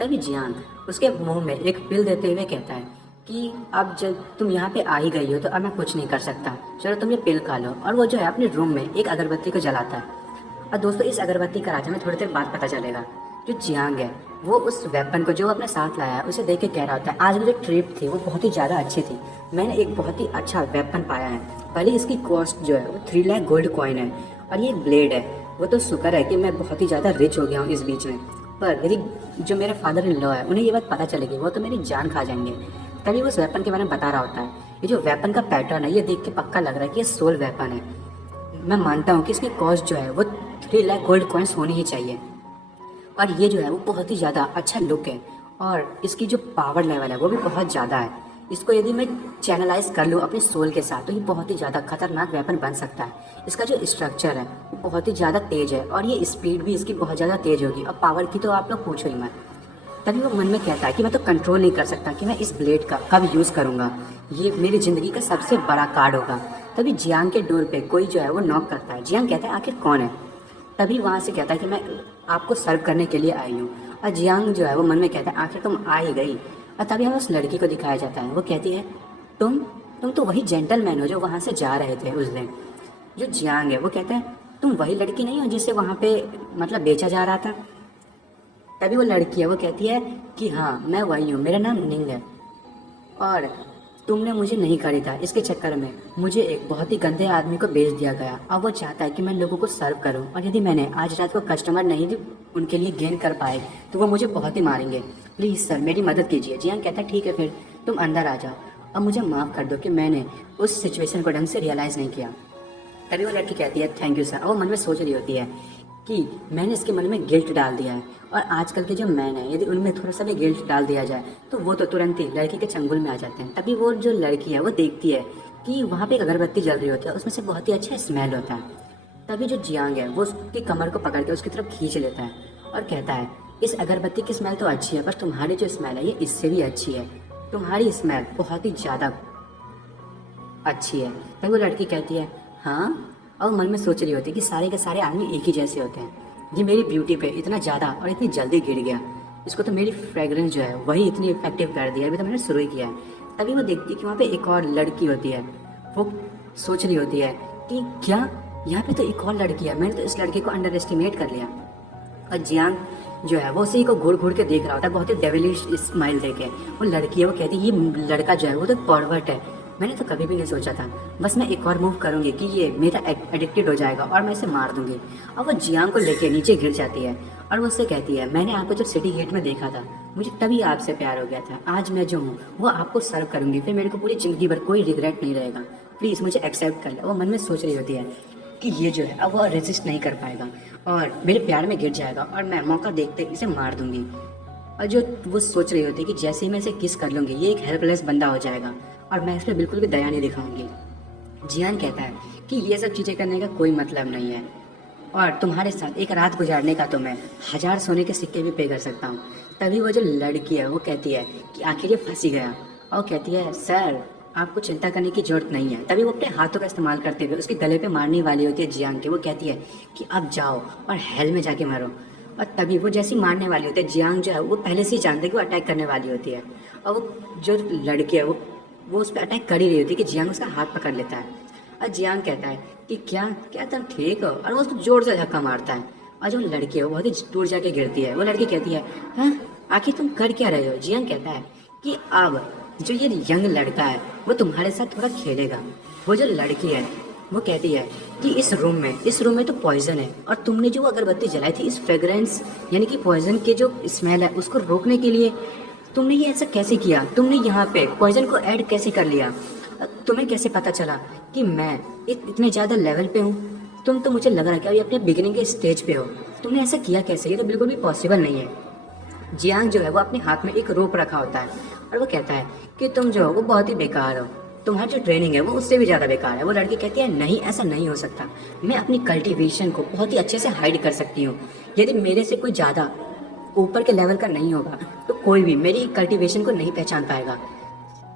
तभी जियांग उसके मुंह में एक पिल देते हुए कहता है कि अब जब तुम यहाँ पे आ ही गई हो तो अब मैं कुछ नहीं कर सकता, चलो तुम ये पिल खा लो। और वो जो है अपने रूम में एक अगरबत्ती को जलाता है। और दोस्तों इस अगरबत्ती का राज हमें थोड़ी देर बाद पता चलेगा। जो जियांग है वो उस वेपन को जो अपने साथ लाया है उसे देख के कह रहा होता है आज की जो ट्रिप थी वो बहुत ही ज़्यादा अच्छी थी, मैंने एक बहुत ही अच्छा वेपन पाया है। भले इसकी कॉस्ट जो है वो 3 लाख गोल्ड कॉइन है और ये ब्लेड है, वो तो शुक्र है कि मैं बहुत ही ज़्यादा रिच हो गया हूँ इस बीच में। पर यदि जो मेरे फादर इन लॉ है उन्हें ये बात पता चलेगी वो तो मेरी जान खा जाएंगे। तभी वो उस वेपन के बारे में बता रहा होता है। ये जो वेपन का पैटर्न है ये देख के पक्का लग रहा है कि ये सोल वेपन है। मैं मानता हूँ कि इसकी कॉस्ट जो है वो 3 लाख गोल्ड कॉइन्स होनी ही चाहिए। और ये जो है वो बहुत ही ज़्यादा अच्छा लुक है और इसकी जो पावर लेवल है वो भी बहुत ज़्यादा है। इसको यदि मैं चैनलाइज कर लूँ अपने सोल के साथ तो ये बहुत ही ज़्यादा खतरनाक वेपन बन सकता है। इसका जो स्ट्रक्चर है वो बहुत ही ज़्यादा तेज़ है और ये स्पीड भी इसकी बहुत ज़्यादा तेज़ होगी और पावर की तो आप लोग पूछो ही मत। तभी वो मन में कहता है कि मैं तो कंट्रोल नहीं कर सकता कि मैं इस ब्लेड का कब यूज़ करूँगा, ये मेरी ज़िंदगी का सबसे बड़ा कार्ड होगा। तभी जियांग के डोर पे कोई जो है वो नॉक करता है। जियांग कहता है आखिर कौन है। तभी वहाँ से कहता है कि मैं आपको सर्व करने के लिए आई हूँ। और जियांग जो है वो मन में कहता है आखिर तुम आ ही गई। और तभी हमें उस लड़की को दिखाया जाता है। वो कहती है तुम तो वही जेंटलमैन हो जो वहाँ से जा रहे थे उस दिन। जो जियांग है वो कहता है तुम वही लड़की नहीं हो जिससे वहाँ पे मतलब बेचा जा रहा था। तभी वो लड़की है वो कहती है कि हाँ मैं वही हूँ, मेरा नाम निंग है और तुमने मुझे नहीं खरीदा, इसके चक्कर में मुझे एक बहुत ही गंदे आदमी को बेच दिया गया। अब वो चाहता है कि मैं लोगों को सर्व करूं और यदि मैंने आज रात को कस्टमर नहीं उनके लिए गेन कर पाए तो वो मुझे बहुत ही मारेंगे, प्लीज़ सर मेरी मदद कीजिए। जियांग कहता है ठीक है फिर तुम अंदर आ जाओ, अब मुझे माफ़ कर दो कि मैंने उस सिचुएशन को ढंग से रियलाइज़ नहीं किया। तभी वो लड़की कहती है थैंक यू सर। और वो मन में सोच रही होती है कि मैंने इसके मन में गिल्ट डाल दिया है और आजकल के जो मैन है यदि उनमें थोड़ा सा भी गिल्ट डाल दिया जाए तो वो तो तुरंत ही लड़की के चंगुल में आ जाते हैं। तभी वो जो लड़की है वो देखती है कि वहाँ पे एक अगरबत्ती जल रही होती है, उसमें से बहुत ही अच्छा स्मेल होता है। तभी जो जियांग है वो उसकी कमर को पकड़ के उसकी तरफ खींच लेता है और कहता है इस अगरबत्ती की स्मेल तो अच्छी है पर तुम्हारी जो स्मेल है ये इससे भी अच्छी है, तुम्हारी स्मेल बहुत ही ज़्यादा अच्छी है। तभी वो लड़की कहती है हाँ, और मन में सोच रही होती है कि सारे के सारे आदमी एक ही जैसे होते हैं। ये मेरी ब्यूटी पे इतना ज़्यादा और इतनी जल्दी गिर गया, इसको तो मेरी फ्रेगरेंस जो है वही इतनी इफेक्टिव कर दिया, अभी तो मैंने शुरू ही किया है। तभी वो देखती है कि वहाँ पे एक और लड़की होती है। वो सोच रही होती है कि क्या यहाँ पे तो एक और लड़की है, मैंने तो इस लड़की को अंडर एस्टिमेट कर लिया। और जियांग जो है वो उसी को घूर घूर के देख रहा होता है बहुत ही डेविलिश स्माइल देके। वो लड़की है वो कहती है ये लड़का जो है वो तो परवर्ट है, मैंने तो कभी भी नहीं सोचा था, बस मैं एक और मूव करूंगी कि ये मेरा एडिक्टेड हो जाएगा और मैं इसे मार दूंगी। और वो जियांग को लेके नीचे गिर जाती है और वो उससे कहती है मैंने आपको जब सिटी गेट में देखा था मुझे तभी आपसे प्यार हो गया था, आज मैं जो हूँ वो आपको सर्व करूंगी, फिर मेरे को पूरी ज़िंदगी भर कोई रिग्रेट नहीं रहेगा, प्लीज़ मुझे एक्सेप्ट कर ले। वो मन में सोच रही होती है कि ये जो है अब वो रेजिस्ट नहीं कर पाएगा और मेरे प्यार में गिर जाएगा और मैं मौका देखते इसे मार दूंगी। और जो वो सोच रही होती है कि जैसे ही मैं इसे किस कर लूँगी ये एक हेल्पलेस बंदा हो जाएगा और मैं इस पर बिल्कुल भी दया नहीं दिखाऊंगी। जियान कहता है कि ये सब चीज़ें करने का कोई मतलब नहीं है, और तुम्हारे साथ एक रात गुजारने का तो मैं 1000 सोने के सिक्के भी पे कर सकता हूँ। तभी वो जो लड़की है वो कहती है कि आखिर ये फंसी गया, और कहती है सर आपको चिंता करने की जरूरत नहीं है। तभी वो अपने हाथों का इस्तेमाल करते हुए उसके गले पे मारने वाली होती है जियांग के। वो कहती है कि अब जाओ और हेल में जाके मरो। और तभी वो जैसी मारने वाली होती है, जियांग जो है वो पहले से ही जानते कि वो अटैक करने वाली होती है, और वो जो लड़की है वो उस पर अटैक कर ही रही होती है कि जियांग उसका हाथ पकड़ लेता है। और जियांग कहता है कि क्या क्या तुम ठीक हो, और वो उसको जोर से धक्का मारता है, और जो लड़की है वो बहुत ही दूर जाके गिरती है। वो लड़की कहती है हाँ आखिर तुम कर क्या रहे हो। जियांग कहता है कि अब जो ये यंग लड़का है वो तुम्हारे साथ थोड़ा खेलेगा। वो जो लड़की है वो कहती है कि इस रूम में तो पॉइजन है, और तुमने जो अगरबत्ती जलाई थी इस फ्रेग्रेंस यानी कि पॉइजन के जो स्मेल है उसको रोकने के लिए तुमने ये ऐसा कैसे किया, तुमने यहाँ पे पॉइजन को ऐड कैसे कर लिया, तुम्हें कैसे पता चला कि मैं इतने ज़्यादा लेवल पे हूँ। तुम तो मुझे लग रहा है कि अभी अपने बिगिनिंग के स्टेज पे हो, तुमने ऐसा किया कैसे, ये तो बिल्कुल भी पॉसिबल नहीं है। जियांग जो है वो अपने हाथ में एक रोप रखा होता है, और वो कहता है कि तुम जो हो वो बहुत ही बेकार हो, तुम्हारी जो ट्रेनिंग है वो उससे भी ज़्यादा बेकार है। वो लड़की कहती है नहीं ऐसा नहीं हो सकता, मैं अपनी कल्टीवेशन को बहुत ही अच्छे से हाइड कर सकती हूँ। यदि मेरे से कोई ज़्यादा ऊपर के लेवल का नहीं होगा तो कोई भी मेरी कल्टीवेशन को नहीं पहचान पाएगा।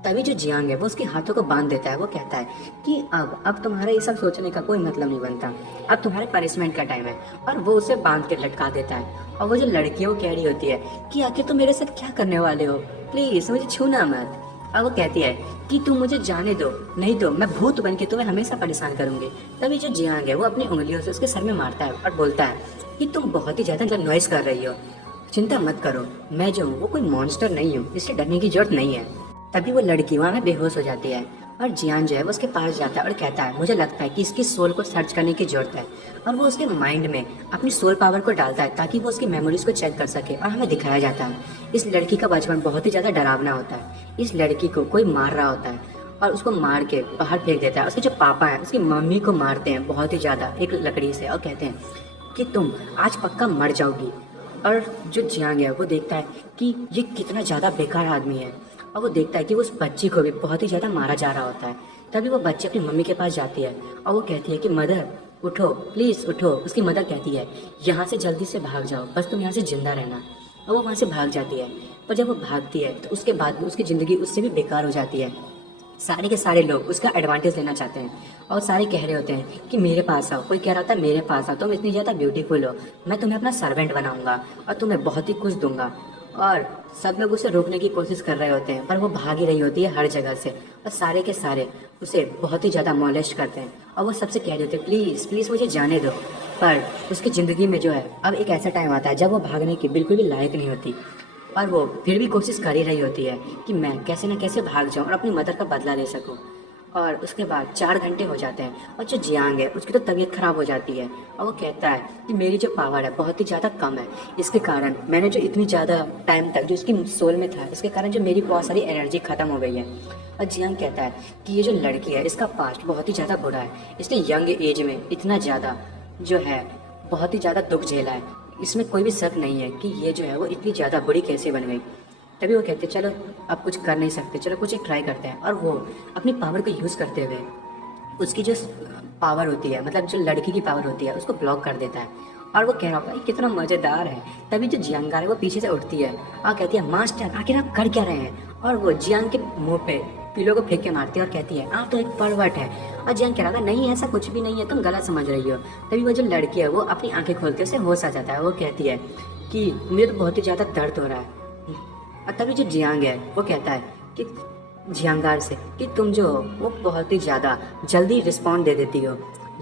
तभी जो जियांग है वो उसके हाथों को बांध देता है। वो कहता है कि अब तुम्हारा ये सब सोचने का कोई मतलब नहीं बनता, अब तुम्हारे पनिशमेंट का टाइम है, और वो उसे बांध के लटका देता है। और वो जो लड़की है वो कह रही होती है कि आखिर तुम मेरे साथ क्या करने वाले हो, प्लीज़ मुझे छूना मत। और वो कहती है कि तुम मुझे जाने दो, नहीं तो मैं भूत बन के तुम्हें हमेशा परेशान करूंगी। तभी जो जियांग है वो अपनी उंगलियों से उसके सर में मारता है और बोलता है कि तुम बहुत ही ज़्यादा नॉइस कर रही हो, चिंता मत करो, मैं जो हूँ वो कोई मॉन्स्टर नहीं हूँ, इसलिए डरने की जरूरत नहीं है। तभी वो लड़की वहाँ में बेहोश हो जाती है, और जियान जो है वो उसके पास जाता है और कहता है मुझे लगता है कि इसकी सोल को सर्च करने की जरूरत है। और वो उसके माइंड में अपनी सोल पावर को डालता है ताकि वो उसकी मेमोरीज को चेक कर सके। और हमें दिखाया जाता है इस लड़की का बचपन बहुत ही ज़्यादा डरावना होता है। इस लड़की को कोई मार रहा होता है और उसको मार के बाहर फेंक देता है। उसके जो पापा हैं उसकी मम्मी को मारते हैं बहुत ही ज़्यादा एक लकड़ी से, और कहते हैं कि तुम आज पक्का मर जाओगी। और जो जियांग है वो देखता है कि ये कितना ज़्यादा बेकार आदमी है, और वो देखता है कि उस बच्ची को भी बहुत ही ज़्यादा मारा जा रहा होता है। तभी वो बच्ची अपनी मम्मी के पास जाती है और वो कहती है कि मदर उठो, प्लीज़ उठो। उसकी मदर कहती है यहाँ से जल्दी से भाग जाओ, बस तुम यहाँ से जिंदा रहना। और वो वहाँ से भाग जाती है, पर जब वो भागती है तो उसके बाद उसकी ज़िंदगी उससे भी बेकार हो जाती है। सारे के सारे लोग उसका एडवांटेज लेना चाहते हैं और सारे कह रहे होते हैं कि मेरे पास आओ। कोई कह रहा था मेरे पास आओ, तुम इतनी ज़्यादा ब्यूटीफुल हो, मैं तुम्हें अपना सर्वेंट बनाऊंगा और तुम्हें बहुत ही कुछ दूंगा। और सब लोग उसे रोकने की कोशिश कर रहे होते हैं, पर वो भाग ही रही होती है हर जगह से, और सारे के सारे उसे बहुत ही ज़्यादा मॉलेस्ट करते हैं। और वो सबसे कह रहे होते हैं प्लीज़ प्लीज़ मुझे जाने दो। पर उसकी ज़िंदगी में जो है अब एक ऐसा टाइम आता है जब वो भागने की बिल्कुल भी लायक नहीं होती, और वो फिर भी कोशिश कर ही रही होती है कि मैं कैसे न कैसे भाग जाऊं और अपनी मदर का बदला ले सकूं। और उसके बाद 4 घंटे हो जाते हैं और जो जियांग है उसकी तो तबीयत ख़राब हो जाती है, और वो कहता है कि मेरी जो पावर है बहुत ही ज़्यादा कम है, इसके कारण मैंने जो इतनी ज़्यादा टाइम तक जो इसकी सोल में था इसके कारण जो मेरी बहुत सारी एनर्जी ख़त्म हो गई है। और जियांग कहता है कि ये जो लड़की है इसका पास्ट बहुत ही ज़्यादा बुरा है, इसने यंग एज में इतना ज़्यादा जो है बहुत ही ज़्यादा दुख झेला है, इसमें कोई भी शक नहीं है कि ये जो है वो इतनी ज़्यादा बुरी कैसे बन गई। तभी वो कहते चलो अब कुछ कर नहीं सकते, चलो कुछ एक ट्राई करते हैं। और वो अपनी पावर को यूज़ करते हुए उसकी जो पावर होती है, मतलब जो लड़की की पावर होती है, उसको ब्लॉक कर देता है। और वो कह रहा होता है कितना मज़ेदार है। तभी जो जियांगार है वो पीछे से उठती है और कहती है मास्टर आखिर आप कर क्या रहे हैं। और वो जियांग के मुंह पे पिलो को फेंक के मारती है और कहती है आप तो एक परवट है। और जियांग कह रहा था नहीं ऐसा कुछ भी नहीं है, तुम गलत समझ रही हो। तभी वो जो लड़की है वो अपनी आंखें खोलते उसे होश आ जाता है। वो कहती है कि मुझे तो बहुत ही ज़्यादा दर्द हो रहा है। और तभी जो जियांग है वो कहता है कि जियांगार से कि तुम जो हो वो बहुत ही ज़्यादा जल्दी रिस्पॉन्ड दे देती हो,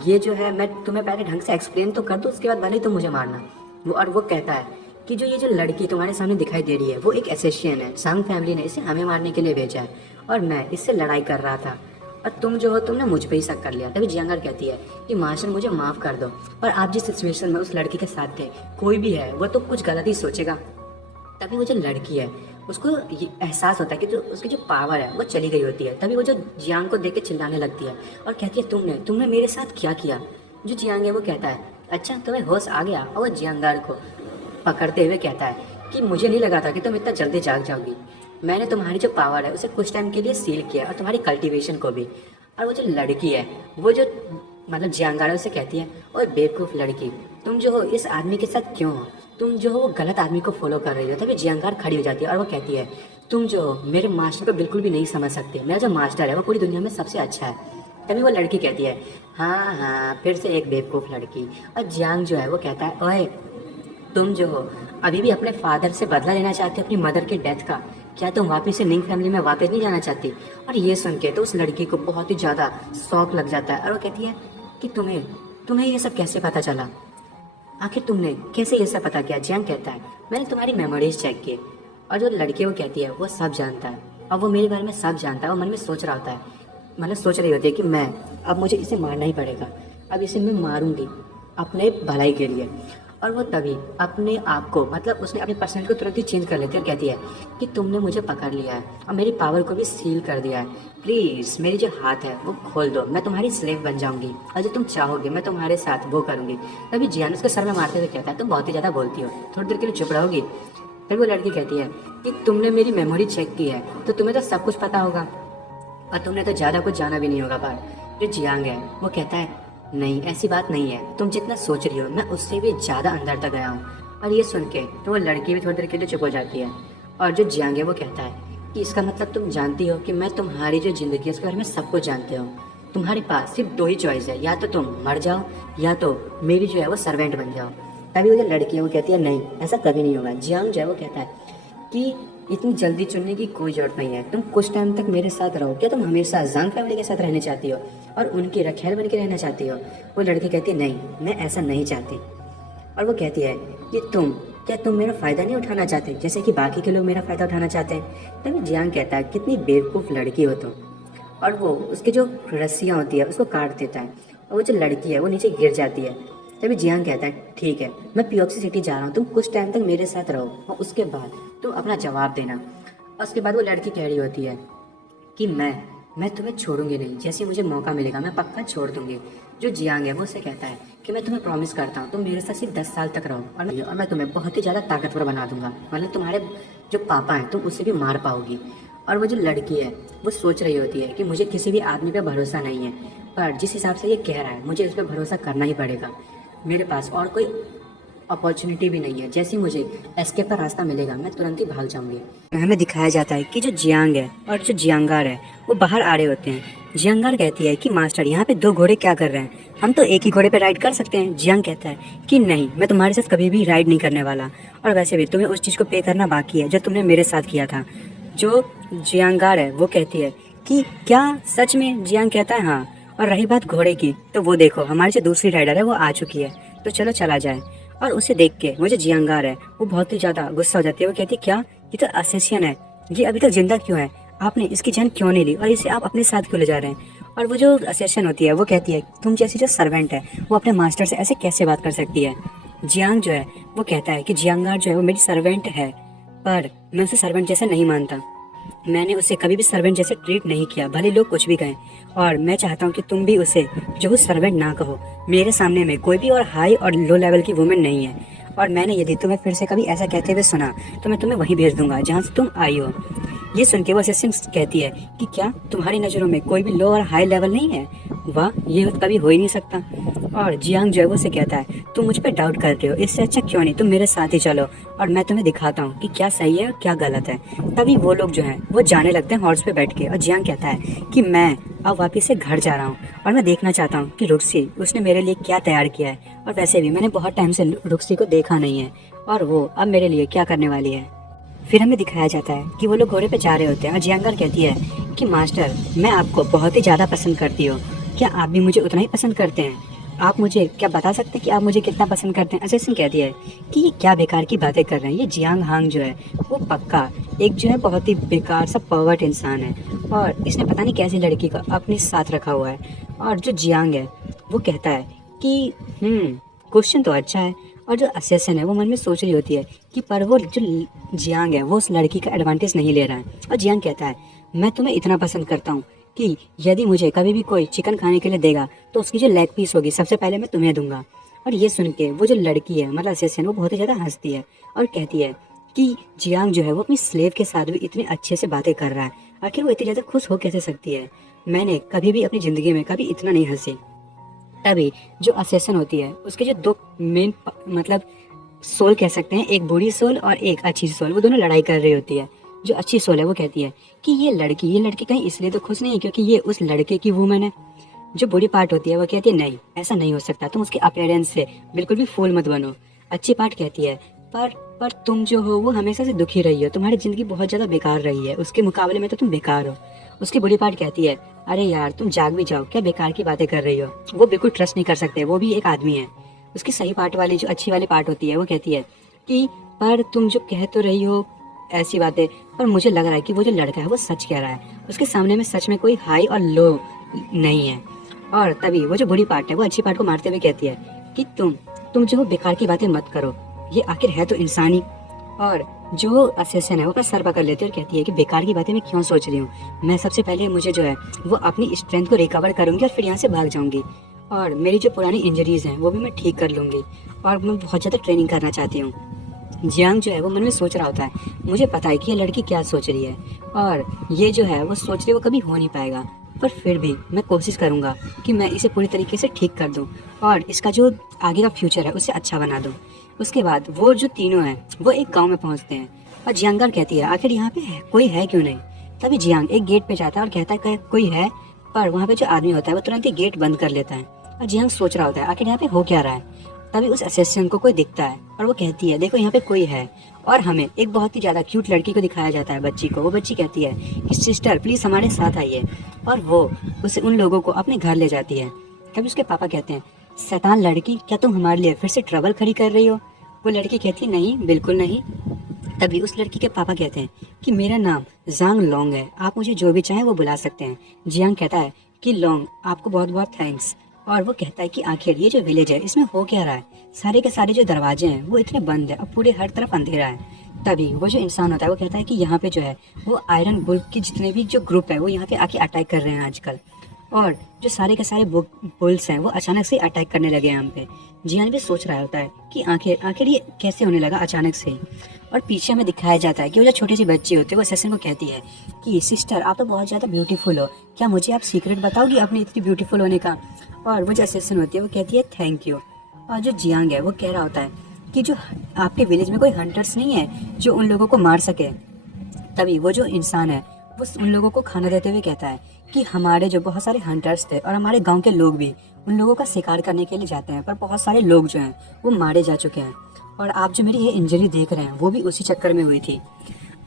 ये जो है मैं तुम्हें पहले ढंग से एक्सप्लेन तो कर दूँ उसके बाद भले ही तुम मुझे मारना। और वो कहता है कि जो ये जो लड़की तुम्हारे सामने दिखाई दे रही है वो एक एसेशियन है, सांग फैमिली ने इसे हमें मारने के लिए भेजा है और मैं इससे लड़ाई कर रहा था, और तुम जो हो तुमने मुझ पे ही शक कर लिया। तभी जियांगार कहती है कि मास्टर मुझे माफ़ कर दो, पर आप जिस सिचुएशन में उस लड़की के साथ थे कोई भी है वो तो कुछ गलत ही सोचेगा। तभी वो जो लड़की है उसको ये एहसास होता है कि जो उसकी जो पावर है वो चली गई होती है। तभी वो जो जियांग को देख के चिल्लाने लगती है और कहती है तुमने मेरे साथ क्या किया। जो जियांग है वो कहता है अच्छा तुम्हें होश आ गया। और वो जियांगार को पकड़ते हुए कहता है कि मुझे नहीं लगा था कि तुम इतना जल्दी जाग जाओगी, मैंने तुम्हारी जो पावर है उसे कुछ टाइम के लिए सील किया और तुम्हारी कल्टीवेशन को भी। और वो जो लड़की है वो जो मतलब जियांगारो से कहती है, ओए बेवकूफ़ लड़की, तुम जो हो इस आदमी के साथ क्यों हो, तुम जो हो वो गलत आदमी को फॉलो कर रही हो। तभी जियांगार खड़ी हो जाती है और वो कहती है, तुम जो हो मेरे मास्टर को बिल्कुल भी नहीं समझ सकते, मेरा जो मास्टर है वो पूरी दुनिया में सबसे अच्छा है। तभी वो लड़की कहती है, हाँ हाँ, फिर से एक बेवकूफ़ लड़की। और जियांग जो है वो कहता है, ओए तुम जो हो अभी भी अपने फादर से बदला लेना चाहते हो अपनी मदर की डेथ का, क्या तुम वापस से निंग फैमिली में वापस नहीं जाना चाहती। और ये सुन के तो उस लड़की को बहुत ही ज़्यादा शौक लग जाता है और वो कहती है कि तुम्हें तुम्हें ये सब कैसे पता चला, आखिर तुमने कैसे ये सब पता किया। जियांग कहता है, मैंने तुम्हारी मेमोरीज चेक की। और जो लड़की वो कहती है वो सब जानता है, अब वो मेरे बारे में सब जानता है। वो मन में सोच रहा होता है, मतलब सोच रही होती है कि मैं अब मुझे इसे मारना ही पड़ेगा, अब इसे मैं मारूंगी अपने भलाई के लिए। और वो तभी अपने आप को, मतलब उसने अपनी पर्सनैलिटी को तुरंत ही चेंज कर लेती है और कहती है कि तुमने मुझे पकड़ लिया है और मेरी पावर को भी सील कर दिया है, प्लीज़ मेरी जो हाथ है वो खोल दो, मैं तुम्हारी स्लेव बन जाऊंगी और जो तुम चाहोगे मैं तुम्हारे साथ वो करूंगी। तभी जियान उसके सर में मारते हुए कहता है, तुम बहुत ही ज़्यादा बोलती हो, थोड़ी देर के लिए चुप रहोगी। फिर वो लड़की कहती है कि तुमने मेरी मेमोरी चेक की है तो तुम्हें तो सब कुछ पता होगा और तुमने तो ज़्यादा कुछ जाना भी नहीं होगा बाहर। जो जियांग है वो कहता है, नहीं ऐसी बात नहीं है, तुम जितना सोच रही हो मैं उससे भी ज़्यादा अंदर तक गया हूँ। और ये सुन के तो वो लड़की भी थोड़ी देर के लिए चुप हो जाती है। और जो जियांग है वो कहता है कि इसका मतलब तुम जानती हो कि मैं तुम्हारी जो ज़िंदगी है उसके बारे में सब कुछ जानते हो, तुम्हारे पास सिर्फ दो ही चॉइस है, या तो तुम मर जाओ या तो मेरी जो है वो सर्वेंट बन जाओ। तभी वो जो लड़की है वो कहती है, नहीं ऐसा कभी नहीं होगा। जियांग जो है वो कहता है कि इतनी जल्दी चुनने की कोई जरूरत नहीं है, तुम कुछ टाइम तक मेरे साथ रहो, क्या तुम हमेशा जांग फैमिली के साथ रहना चाहती हो और उनकी रखैल बन के रहना चाहती हो। वो लड़की कहती है, नहीं मैं ऐसा नहीं चाहती। और वो कहती है कि क्या तुम मेरा फ़ायदा नहीं उठाना चाहते जैसे कि बाकी के लोग मेरा फ़ायदा उठाना चाहते हैं। तभी जियांग कहता है, कितनी बेवकूफ़ लड़की हो तुम। और वो उसकी जो रस्सियाँ होती है उसको काट देता है और वो जो लड़की है वो नीचे गिर जाती है। तभी जियांग कहता है, ठीक है मैं पियोक्सी सिटी जा रहा हूँ, तुम कुछ टाइम तक मेरे साथ रहो और उसके बाद तुम अपना जवाब देना। और उसके बाद वो लड़की कह रही होती है कि मैं तुम्हें छोड़ूंगी नहीं, जैसे मुझे मौका मिलेगा मैं पक्का छोड़ दूंगी। जो जियांग है वो उसे कहता है कि मैं तुम्हें प्रॉमिस करता हूँ तुम मेरे साथ सिर्फ 10 साल तक रहो और मैं तुम्हें बहुत ही ज़्यादा ताकतवर बना दूंगा, मतलब तुम्हारे जो पापा हैं तुम उससे भी मार पाओगी। और वो जो लड़की है वो सोच रही होती है कि मुझे किसी भी आदमी पे भरोसा नहीं है, पर जिस हिसाब से ये कह रहा है मुझे उस पर भरोसा करना ही पड़ेगा, मेरे पास और कोई अपॉर्चुनिटी भी नहीं है, जैसे ही मुझे एस्केप का रास्ता मिलेगा मैं तुरंत ही भाग जाऊंगी। हमें दिखाया जाता है कि जो जियांग है और जो जियांगार है वो बाहर आ रहे होते हैं। जियांगार कहती है कि मास्टर यहाँ पे दो घोड़े क्या कर रहे हैं, हम तो एक ही घोड़े पे राइड कर सकते हैं। जियांग कहता है कि नहीं मैं तुम्हारे साथ कभी भी राइड नहीं करने वाला, और वैसे भी तुम्हें उस चीज़ को पे करना बाकी है जो तुमने मेरे साथ किया था। जो जियांगार है वो कहती है कि क्या सच में। जियांग कहता है हाँ, और रही बात घोड़े की तो वो देखो हमारी जो दूसरी राइडर है वो आ चुकी है, तो चलो चला जाए। और उसे देख के वो जो जियांगार है वो बहुत ही ज़्यादा गुस्सा हो जाती है। वो कहती है, क्या ये तो असेसियन है, ये अभी तक जिंदा क्यों है, आपने इसकी जान क्यों नहीं ली और इसे आप अपने साथ क्यों ले जा रहे हैं। और वो जो असेसियन होती है वो कहती है, तुम जैसी जो सर्वेंट है वो अपने मास्टर से ऐसे कैसे बात कर सकती है। जियांग जो है वो कहता है कि जियांगार जो है वो मेरी सर्वेंट है, पर मैं उसे सर्वेंट जैसे नहीं मानता, मैंने उसे कभी भी सर्वेंट जैसे ट्रीट नहीं किया, भले लोग कुछ भी कहें। और मैं चाहता हूँ कि तुम भी उसे जो वो सर्वेंट ना कहो। मेरे सामने में कोई भी और हाई और लो लेवल की वुमेन नहीं है, और मैंने यदि तुम्हें फिर से कभी ऐसा कहते हुए सुना तो मैं तुम्हें वहीं भेज दूंगा जहाँ से तुम आई हो। ये सुन के वो असिस्टेंट कहती है कि क्या तुम्हारी नज़रों में कोई भी लो और हाई लेवल नहीं है, वाह ये कभी हो ही नहीं सकता। और जियांग जो है वो से कहता है, तुम मुझ पर डाउट कर रहे हो, इससे अच्छा क्यों नहीं तुम मेरे साथ ही चलो और मैं तुम्हें दिखाता हूँ कि क्या सही है और क्या गलत है। तभी वो लोग जो हैं वो जाने लगते हैं हॉर्स पे बैठ के, और जियांग कहता है कि मैं अब वापस से घर जा रहा हूँ और मैं देखना चाहता हूँ कि रुक्सी उसने मेरे लिए क्या तैयार किया है, और वैसे भी मैंने बहुत टाइम से रुक्सी को देखा नहीं है और वो अब मेरे लिए क्या करने वाली है। फिर हमें दिखाया जाता है कि वो लोग घोड़े पे जा रहे होते हैं और जियांगर कहती है कि मास्टर मैं आपको बहुत ही ज़्यादा पसंद करती हूँ, क्या आप भी मुझे उतना ही पसंद करते हैं, आप मुझे क्या बता सकते हैं कि आप मुझे कितना पसंद करते हैं। असिस्टेंट कहती है कि ये क्या बेकार की बातें कर रहे हैं, ये जियांग हांग जो है वो पक्का एक जो है बहुत ही बेकार सा पर्वर्ट इंसान है और इसने पता नहीं कैसी लड़की को अपने साथ रखा हुआ है। और जो जियांग है वो कहता है कि क्वेश्चन तो अच्छा है, और जो असेसन है वो मन में सोच रही होती है कि पर वो जो जियांग है वो उस लड़की का एडवांटेज नहीं ले रहा है। और जियांग कहता है, मैं तुम्हें इतना पसंद करता हूँ कि यदि मुझे कभी भी कोई चिकन खाने के लिए देगा तो उसकी जो लेग पीस होगी सबसे पहले मैं तुम्हें दूंगा। और ये सुन के वो जो लड़की है मतलब असेसन वो बहुत ही ज़्यादा हंसती है और कहती है कि जियांग जो है वो अपनी स्लेव के साथ भी इतने अच्छे से बातें कर रहा है, आखिर वो इतनी ज़्यादा खुश हो कैसे सकती है, मैंने कभी भी अपनी ज़िंदगी में कभी इतना नहीं हंसी। तभी जो असेसन होती है उसके जो दो मेन मतलब सोल कह सकते हैं, एक बुरी सोल और एक अच्छी सोल, वो दोनों लड़ाई कर रही होती है। जो अच्छी सोल है वो कहती है कि ये लड़की कहीं इसलिए तो खुश नहीं है क्योंकि ये उस लड़के की वूमन है। जो बुरी पार्ट होती है वो कहती है नहीं, ऐसा नहीं हो सकता, तुम उसके अपीयरेंस से बिल्कुल भी फूल मत बनो। अच्छी पार्ट कहती है पर तुम जो हो वो हमेशा से दुखी रही हो, तुम्हारी जिंदगी बहुत ज्यादा बेकार रही है, उसके मुकाबले में तो तुम बेकार हो। उसकी बुरी पार्ट कहती है अरे यार तुम जाग भी जाओ, क्या बेकार की बातें कर रही हो, वो बिल्कुल ट्रस्ट नहीं कर सकते, वो भी एक आदमी है। उसकी सही पार्ट वाली जो अच्छी वाली पार्ट होती है वो कहती है कि पर तुम जो कह तो रही हो ऐसी बातें, पर मुझे लग रहा है कि वो जो लड़का है वो सच कह रहा है, उसके सामने में सच में कोई हाई और लो नहीं है। और तभी वो जो बुरी पार्ट है वो अच्छी पार्ट को मारते हुए कहती है कि तुम जो बेकार की बातें मत करो, ये आखिर है तो इंसानी। और जो असेसन है वो अपना सर पकड़ लेती है और कहती है कि बेकार की बातें मैं क्यों सोच रही हूँ, मैं सबसे पहले मुझे जो है वो अपनी स्ट्रेंथ को रिकवर करूंगी और फिर यहाँ से भाग जाऊंगी, और मेरी जो पुरानी इंजरीज हैं वो भी मैं ठीक कर लूंगी, और मैं बहुत ज़्यादा ट्रेनिंग करना चाहती हूँ। जियांग जो है वो मन में सोच रहा होता है मुझे पता है कि ये लड़की क्या सोच रही है, और ये जो है वो सोच रही है वो कभी हो नहीं पाएगा, पर फिर भी मैं कोशिश करूँगा कि मैं इसे पूरी तरीके से ठीक कर दूँ और इसका जो आगे का फ्यूचर है उसे अच्छा बना दूँ। उसके बाद वो जो तीनों हैं वो एक गांव में पहुंचते हैं और जियांगर कहती है आखिर यहाँ पे कोई है क्यों नहीं। तभी जियांग एक गेट पे जाता है और कहता है कि कोई है, पर वहाँ पे जो आदमी होता है वो तुरंत ही गेट बंद कर लेता है। और जियांग सोच रहा होता है आखिर यहाँ पे हो क्या रहा है। तभी उस असिस्टेंट को कोई दिखता है और वो कहती है देखो यहाँ पे कोई है, और हमें एक बहुत ही ज्यादा क्यूट लड़की को दिखाया जाता है, बच्ची को। वो बच्ची कहती है कि सिस्टर प्लीज हमारे साथ आइए, और वो उसे उन लोगों को अपने घर ले जाती है। तभी उसके पापा कहते हैं शैतान लड़की, क्या तुम हमारे लिए फिर से ट्रबल खड़ी कर रही हो। वो लड़की कहती है नहीं बिल्कुल नहीं। तभी उस लड़की के पापा कहते हैं कि मेरा नाम जांग लोंग है, आप मुझे जो भी चाहें वो बुला सकते हैं। जियांग कहता है कि लोंग आपको बहुत बहुत थैंक्स, और वो कहता है कि आखिर ये जो विलेज है इसमें हो क्या रहा है, सारे के सारे जो दरवाजे हैं वो इतने बंद है और पूरे हर तरफ अंधेरा है। तभी वो जो इंसान होता है वो कहता है कि यहाँ पे जो है वो आयरन बुल्क की जितने भी जो ग्रुप है वो यहाँ पे आके अटैक कर रहे हैं आजकल, और जो सारे के सारे बुल्स हैं वो अचानक से अटैक करने लगे हैं हम पे। जियान भी सोच रहा होता है कि आखिर आखिर ये कैसे होने लगा अचानक से ही। और पीछे हमें दिखाया जाता है कि वो जो छोटी सी बच्ची होती है वो असेसन को कहती है कि सिस्टर आप तो बहुत ज़्यादा ब्यूटीफुल हो, क्या मुझे आप सीक्रेट बताओगी अपनी इतनी ब्यूटीफुल होने का। और वो जो असेसन होती है वो कहती है थैंक यू। और जो जियांग है वो कह रहा होता है कि जो आपके विलेज में कोई हंटर्स नहीं है जो उन लोगों को मार सके। तभी वो जो इंसान है वो उन लोगों को खाना देते हुए कहता है कि हमारे जो बहुत सारे हंटर्स थे और हमारे गांव के लोग भी उन लोगों का शिकार करने के लिए जाते हैं, पर बहुत सारे लोग जो हैं वो मारे जा चुके हैं, और आप जो मेरी ये इंजरी देख रहे हैं वो भी उसी चक्कर में हुई थी।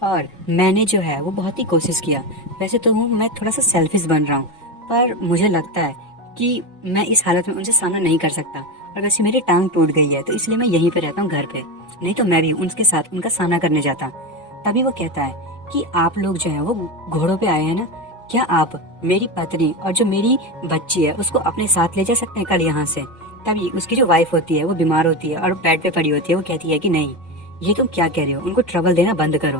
और मैंने जो है वो बहुत ही कोशिश किया, वैसे तो मैं थोड़ा सा सेल्फिश बन रहा हूँ, पर मुझे लगता है कि मैं इस हालत में उनसे सामना नहीं कर सकता, और वैसे मेरी टांग टूट गई है तो इसलिए मैं यहीं पे रहता हूँ घर पे, नहीं तो मैं भी उनके साथ उनका सामना करने जाता। तभी वो कहता है कि आप लोग जो है वो घोड़ों पे आए हैं ना, क्या आप मेरी पत्नी और जो मेरी बच्ची है उसको अपने साथ ले जा सकते हैं कल यहाँ से। तभी उसकी जो वाइफ होती है वो बीमार होती है और बेड पे पड़ी होती है, वो कहती है कि नहीं ये तुम क्या कह रहे हो, उनको ट्रबल देना बंद करो।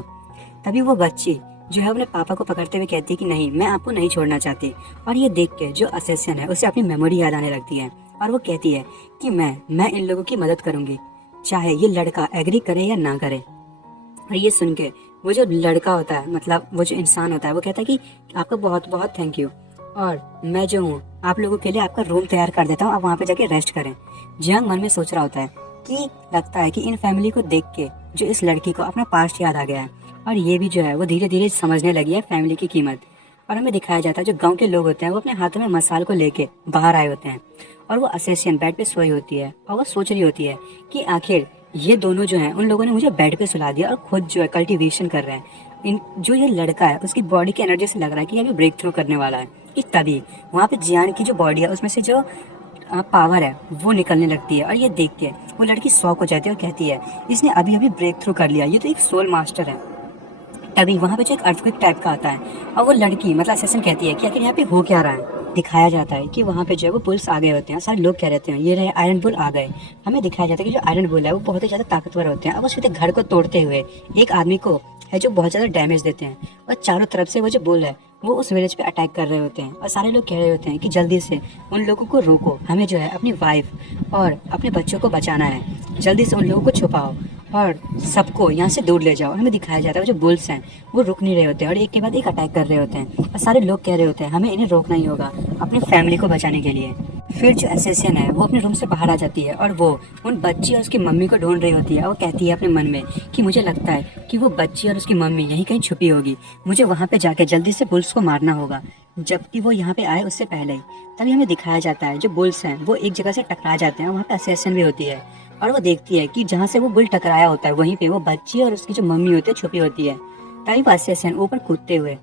तभी वो बच्ची जो है अपने पापा को पकड़ते हुए कहती है कि नहीं मैं आपको नहीं छोड़ना चाहती। और ये देख के जो असेसन है उसे अपनी मेमोरी याद आने लगती है, और वो कहती है कि मैं इन लोगों की मदद करूंगी चाहे ये लड़का एग्री करे या ना करे। और ये सुन के वो जो लड़का होता है मतलब वो जो इंसान होता है वो कहता है कि आपका बहुत बहुत थैंक यू, और मैं जो हूँ आप लोगों के लिए आपका रूम तैयार कर देता हूँ, आप वहाँ पे जाके रेस्ट करें। जियांग मन में सोच रहा होता है कि लगता है कि इन फैमिली को देख के जो इस लड़की को अपना पास्ट याद आ गया है, और ये भी जो है वो धीरे धीरे समझने लगी है फैमिली की कीमत। और हमें दिखाया जाता है जो गांव के लोग होते हैं वो अपने हाथों में मसाल को लेके बाहर आए होते हैं, और वो असेसियन बेड पे सोई होती है और वो सोच रही होती है कि आखिर ये दोनों जो हैं उन लोगों ने मुझे बेड पे सुला दिया और खुद जो है कल्टीवेशन कर रहे हैं। इन जो ये लड़का है उसकी बॉडी की एनर्जी से लग रहा है कि अभी ब्रेक थ्रू करने वाला है। कि तभी वहाँ पे जियान की जो बॉडी है उसमें से जो पावर है वो निकलने लगती है, और ये देख के वो लड़की शॉक हो जाती है और कहती है इसने अभी अभी ब्रेक थ्रू कर लिया, ये तो एक सोल मास्टर है। तभी वहाँ पे जो एक अर्थक्वेक टाइप का आता है, और वो लड़की मतलब असेसन कहती है कि आखिर यहाँ पे हो क्या रहा है। दिखाया जाता है कि वहाँ पे जो है वो बुल्स आ गए होते हैं, सारे लोग कह रहते हैं ये रहे आयरन बुल आ गए। हमें दिखाया जाता है कि जो आयरन बुल है वो बहुत ही ज़्यादा ताकतवर होते हैं, और वो सीधे घर को तोड़ते हुए एक आदमी को है जो बहुत ज़्यादा डैमेज देते हैं, और चारों तरफ से वो जो बुल है वो उस विलेज पे अटैक कर रहे होते हैं, और सारे लोग कह रहे होते हैं कि जल्दी से उन लोगों को रोको, हमें जो है अपनी वाइफ और अपने बच्चों को बचाना है, जल्दी से उन लोगों को छुपाओ और सबको यहाँ से दूर ले जाओ। हमें दिखाया जाता है जो बुल्स हैं वो रुक नहीं रहे होते हैं और एक के बाद एक अटैक कर रहे होते हैं, और सारे लोग कह रहे होते हैं हमें इन्हें रोकना ही होगा अपनी फैमिली को बचाने के लिए। फिर जो एसेसियन है वो अपने रूम से बाहर आ जाती है और वो उन बच्ची और उसकी मम्मी को ढूंढ रही होती है। और वो कहती है अपने मन में कि मुझे लगता है कि वो बच्ची और उसकी मम्मी यहीं कहीं छुपी होगी, मुझे वहाँ पे जाके जल्दी से बुल्स को मारना होगा, जबकि वो यहाँ पे आए उससे पहले ही। तभी हमें दिखाया जाता है जो बुल्स हैं वो एक जगह से टकरा जाते हैं, वहाँ पे एसेसियन भी होती है और वो देखती है कि जहाँ से वो बुल टकराया होता है वहीं पे वो बच्ची और उसकी जो मम्मी होती है छुपी होती है। तभी वो एसेसियन ऊपर कूदते हुए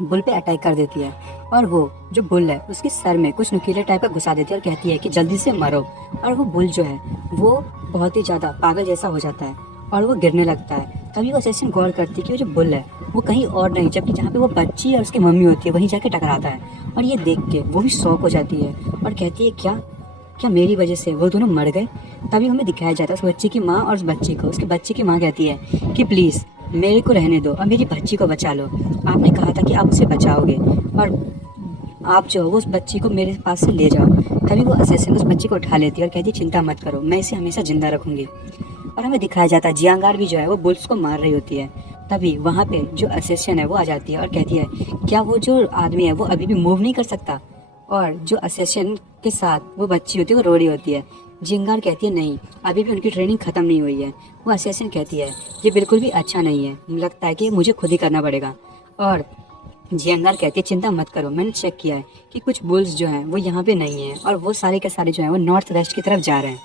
बुल पे अटैक कर देती है और वो जो बुल है उसके सर में कुछ नुकीले टाइप का घुसा देती है और कहती है कि जल्दी से मरो। और वो बुल जो है वो बहुत ही ज़्यादा पागल जैसा हो जाता है और वो गिरने लगता है। तभी वो असेसिन गौर करती है कि वो जो बुल है वो कहीं और नहीं, जबकि जहाँ पे वो बच्ची और उसकी मम्मी होती है वहीं जाके टकराता है। और ये देख के वो भी शॉक हो जाती है और कहती है क्या क्या मेरी वजह से वो दोनों मर गए। तभी हमें दिखाया जाता है उस बच्ची की माँ और उस बच्ची को। उसकी बच्ची की माँ कहती है कि प्लीज़ मेरे को रहने दो और मेरी बच्ची को बचा लो, आपने कहा था कि आप उसे बचाओगे और आप जो हो वो उस बच्ची को मेरे पास से ले जाओ। तभी वो असेसिन उस बच्ची को उठा लेती है और कहती है चिंता मत करो, मैं इसे हमेशा जिंदा रखूंगी। और हमें दिखाया जाता है जियांगार भी जो है वो बुल्स को मार रही होती है। तभी वहाँ पे जो असेसियन है वो आ जाती है और कहती है क्या वो जो आदमी है वो अभी भी मूव नहीं कर सकता। और जो असेसियन के साथ वो बच्ची होती है वो रो रही होती है। जिंगार कहती है नहीं, अभी भी उनकी ट्रेनिंग खत्म नहीं हुई है। वो असेसियन कहती है ये बिल्कुल भी अच्छा नहीं है, लगता है कि मुझे खुद ही करना पड़ेगा। और जियांगार कहती है चिंता मत करो, मैंने चेक किया है कि कुछ बुल्स जो हैं वो यहाँ पे नहीं है और वो सारे के सारे जो हैं वो नॉर्थ वेस्ट की तरफ जा रहे हैं।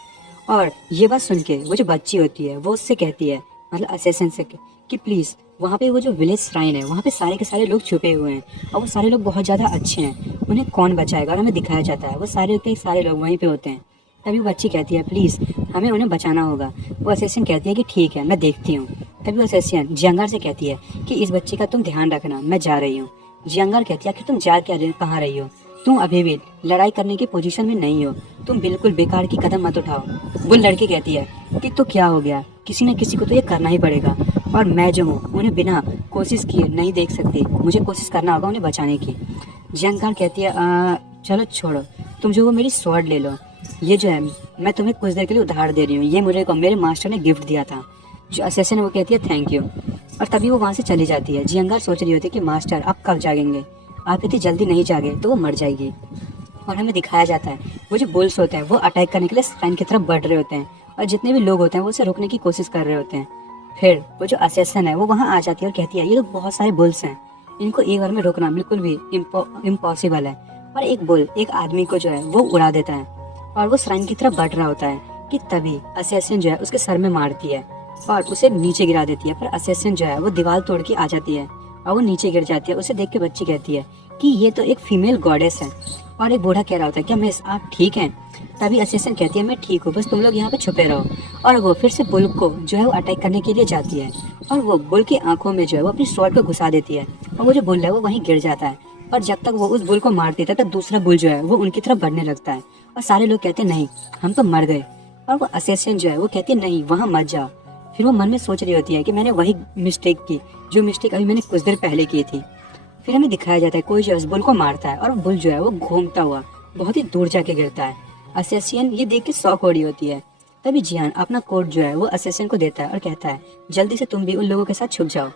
और ये बात सुन के वो जो बच्ची होती है वो उससे कहती है, मतलब असेसिन से, कि प्लीज़ वहाँ पे वो जो विलेज श्राइन है वहाँ पे सारे के सारे लोग छुपे हुए हैं और वो सारे लोग बहुत ज़्यादा अच्छे हैं, उन्हें कौन बचाएगा। और हमें दिखाया जाता है वो सारे के सारे लोग वहीं पे होते हैं। तभी वो बच्ची कहती है प्लीज़ हमें उन्हें बचाना होगा। वो असेसियन कहती है कि ठीक है मैं देखती हूँ। तभी वो असेसियन जियांगार से कहती है कि इस बच्ची का तुम ध्यान रखना, मैं जा रही हूँ। जियांगार कहती है कि तुम जा क्या कहाँ रही हो, तुम अभी भी लड़ाई करने की पोजीशन में नहीं हो, तुम बिल्कुल बेकार की कदम मत उठाओ। वो लड़की कहती है कि तो क्या हो गया, किसी न किसी को तो ये करना ही पड़ेगा और मैं जो हूँ उन्हें बिना कोशिश किए नहीं देख सकती, मुझे कोशिश करना होगा उन्हें बचाने की। जियांगार कहती है चलो छोड़ो, तुम जो वो मेरी स्वॉर्ड ले लो, ये जो है मैं तुम्हें कुछ देर के लिए उधार दे रही हूँ, ये मुझे मेरे मास्टर ने गिफ्ट दिया था। जो असेसिन है वो कहती है थैंक यू और तभी वो वहाँ से चली जाती है। जियांगार सोच रही होती है कि मास्टर आप कब जागेंगे, आप इतनी जल्दी नहीं जागे तो वो मर जाएगी। और हमें दिखाया जाता है वो जो बुल्स होते हैं वो अटैक करने के लिए श्राइन की तरफ बढ़ रहे होते हैं और जितने भी लोग होते हैं वो उसे रोकने की कोशिश कर रहे होते हैं। फिर वो जो असेसिन है वो वहाँ आ जाती है और कहती है ये लोग बहुत सारे बुल्स हैं, इनको एक बार में रोकना बिल्कुल भी इम्पॉसिबल है। और एक बुल एक आदमी को जो है वो उड़ा देता है और वो श्राइन की तरफ बढ़ रहा होता है कि तभी असेसिन जो है उसके सर में मारती है और उसे नीचे गिरा देती है। पर असेसिन जो है वो दीवार तोड़ के आ जाती है और वो नीचे गिर जाती है। उसे देख के बच्ची कहती है कि ये तो एक फीमेल गॉडेस है। और एक बूढ़ा कह रहा होता है क्या मिस आप ठीक हैं। तभी असिस्टेंट कहती है मैं ठीक हूँ, बस तुम लोग यहाँ पे छुपे रहो। और वो फिर से बुल को जो है वो अटैक करने के लिए जाती है और वो बुल की आंखों में जो है वो अपनी स्वॉर्ड को घुसा देती है और वो जो बुल है वो वहीं गिर जाता है। और जब तक वो उस बुल को मार देता है तब दूसरा बुल जो है वो उनकी तरफ बढ़ने लगता है और सारे लोग कहते हैं नहीं हम तो मर गए। और वो असिस्टेंट जो है वो कहती है नहीं वहाँ मत जाओ। फिर वो मन में सोच रही होती है कि मैंने वही मिस्टेक की जो मिस्टेक अभी मैंने कुछ देर पहले की थी। फिर हमें दिखाया जाता है कोई जो है उस बुल को मारता है और वो बुल जो है वो घूमता हुआ बहुत ही दूर जाके गिरता है। असेसियन ये देख के शॉक हो रही होती है। तभी जियान अपना कोट जो है वो असेसियन को देता है और कहता है जल्दी से तुम भी उन लोगों के साथ छुप जाओ।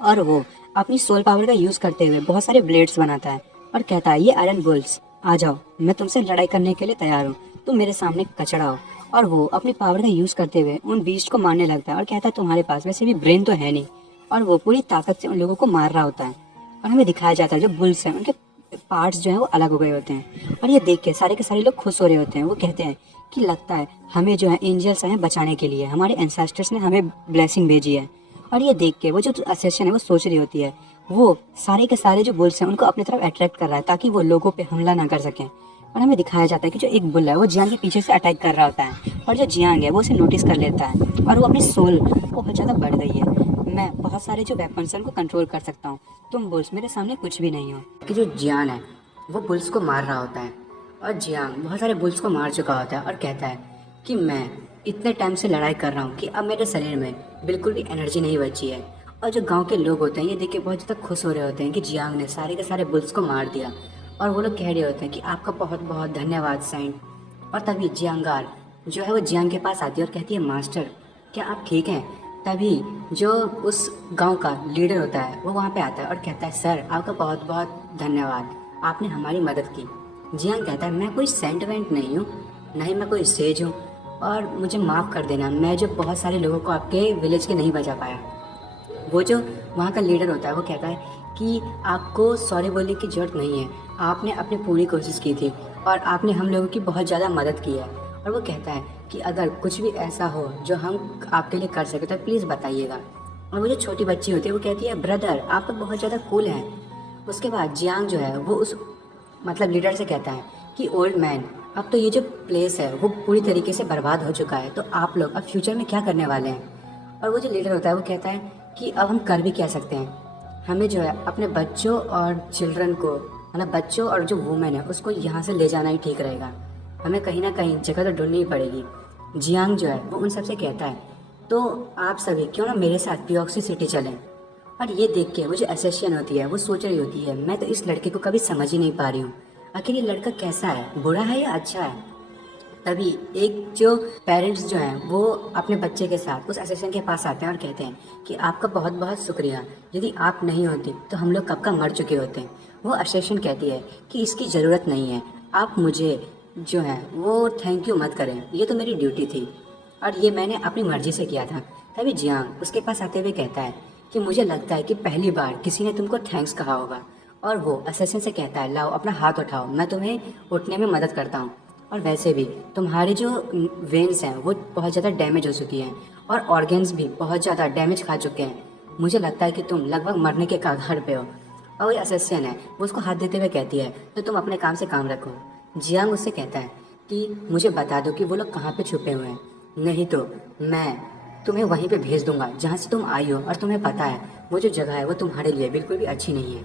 और वो अपनी सोल पावर का यूज करते हुए बहुत सारे ब्लेड्स बनाता है और कहता है ये आयरन बुल्स आ जाओ, मैं तुमसे लड़ाई करने के लिए तैयार हूँ, तुम मेरे सामने कचड़ा हो। और वो अपनी पावर का यूज करते हुए उन बीस्ट को मारने लगता है और कहता है तुम्हारे पास वैसे भी ब्रेन तो है नहीं। और वो पूरी ताकत से उन लोगों को मार रहा होता है। और हमें दिखाया जाता है जो बुल्स हैं उनके पार्ट्स जो है वो अलग हो गए होते हैं और ये देख के सारे लोग खुश हो रहे होते हैं। वो कहते हैं कि लगता है हमें जो है एंजल्स हैं बचाने के लिए, हमारे एंसेस्टर्स ने हमें ब्लेसिंग भेजी है। और ये देख के वो जो असेसियन है वो सोच रही होती है वो सारे के सारे जो बुल्स हैं उनको अपनी तरफ अट्रैक्ट कर रहा है ताकि वो लोगों पे हमला ना कर सकें। और हमें दिखाया जाता है कि जो एक बुल है वो जियांग के पीछे से अटैक कर रहा होता है और जो जियांग है वो उसे नोटिस कर लेता है और वो अपनी सोल बहुत ज़्यादा बढ़ गई है, मैं बहुत सारे जो वेपन्स हैं उनको कंट्रोल कर सकता हूँ, तुम बुल्स मेरे सामने कुछ भी नहीं हो। कि जो जियान है वो बुल्स को मार रहा होता है और जियांग बहुत सारे बुल्स को मार चुका होता है और कहता है कि मैं इतने टाइम से लड़ाई कर रहा हूँ कि अब मेरे शरीर में बिल्कुल भी एनर्जी नहीं बची है। और जो गांव के लोग होते हैं ये देख के बहुत ज़्यादा खुश हो रहे होते हैं कि जियांग ने सारे के सारे बुल्स को मार दिया और वो लोग कह रहे होते हैं कि आपका बहुत बहुत धन्यवाद साइंट। और तभी जियांगार जो है वो जियांग के पास आती है और कहती है मास्टर क्या आप ठीक हैं। तभी जो उस गांव का लीडर होता है वो वहाँ पे आता है और कहता है सर आपका बहुत बहुत धन्यवाद, आपने हमारी मदद की। जियांग कहता है मैं कोई सेंटिमेंट नहीं हूँ, ना ही मैं कोई सेज हूँ, और मुझे माफ़ कर देना, मैं जो बहुत सारे लोगों को आपके विलेज के नहीं बचा पाया। वो जो वहाँ का लीडर होता है वो कहता है कि आपको सॉरी बोलने की ज़रूरत नहीं है, आपने अपनी पूरी कोशिश की थी और आपने हम लोगों की बहुत ज़्यादा मदद की है। और वो कहता है कि अगर कुछ भी ऐसा हो जो हम आपके लिए कर सके तो प्लीज़ बताइएगा। और वो जो छोटी बच्ची होती है वो कहती है ब्रदर आप तो बहुत ज़्यादा कूल हैं। उसके बाद जियांग जो है वो उस मतलब लीडर से कहता है कि ओल्ड मैन, अब तो ये जो प्लेस है वो पूरी तरीके से बर्बाद हो चुका है, तो आप लोग अब फ्यूचर में क्या करने वाले हैं। और वो जो लीडर होता है वो कहता है कि अब हम कर भी क्या सकते हैं, हमें जो है अपने बच्चों और चिल्ड्रन को, मतलब बच्चों और जो वुमेन है उसको यहाँ से ले जाना ही ठीक रहेगा, हमें कहीं ना कहीं जगह तो ढूंढनी ही पड़ेगी। जियांग जो है वो उन सबसे कहता है तो आप सभी क्यों ना मेरे साथ पियोक्सी सिटी चलें। और ये देख के वो जो एसेसियन होती है वो सोच रही होती है मैं तो इस लड़के को कभी समझ ही नहीं पा रही हूँ, आखिर ये लड़का कैसा है, बुरा है या अच्छा है। तभी एक जो पेरेंट्स जो हैं वो अपने बच्चे के साथ उस एसेसियन के पास आते हैं और कहते हैं कि आपका बहुत बहुत शुक्रिया, यदि आप नहीं होती तो हम लोग कब का मर चुके होते। वो एसेसियन कहती है कि इसकी ज़रूरत नहीं है, आप मुझे जो है वो थैंक यू मत करें, ये तो मेरी ड्यूटी थी और ये मैंने अपनी मर्जी से किया था। तभी जियांग उसके पास आते हुए कहता है कि मुझे लगता है कि पहली बार किसी ने तुमको थैंक्स कहा होगा। और वो असेसिन से कहता है लाओ अपना हाथ उठाओ, मैं तुम्हें उठने में मदद करता हूँ। और वैसे भी तुम्हारी जो वेन्स हैं वो बहुत ज़्यादा डैमेज हो चुकी हैं और ऑर्गेन्स भी बहुत ज़्यादा डैमेज खा चुके हैं, मुझे लगता है कि तुम लगभग मरने के कगार पे हो। और वो असेसियन है वो उसको हाथ देते हुए कहती है तो तुम अपने काम से काम रखो। जियांग उससे कहता है कि मुझे बता दो कि वो लोग कहाँ पे छुपे हुए हैं, नहीं तो मैं तुम्हें वहीं पे भेज दूंगा जहाँ से तुम आई हो, और तुम्हें पता है वो जो जगह है वो तुम्हारे लिए बिल्कुल भी अच्छी नहीं है।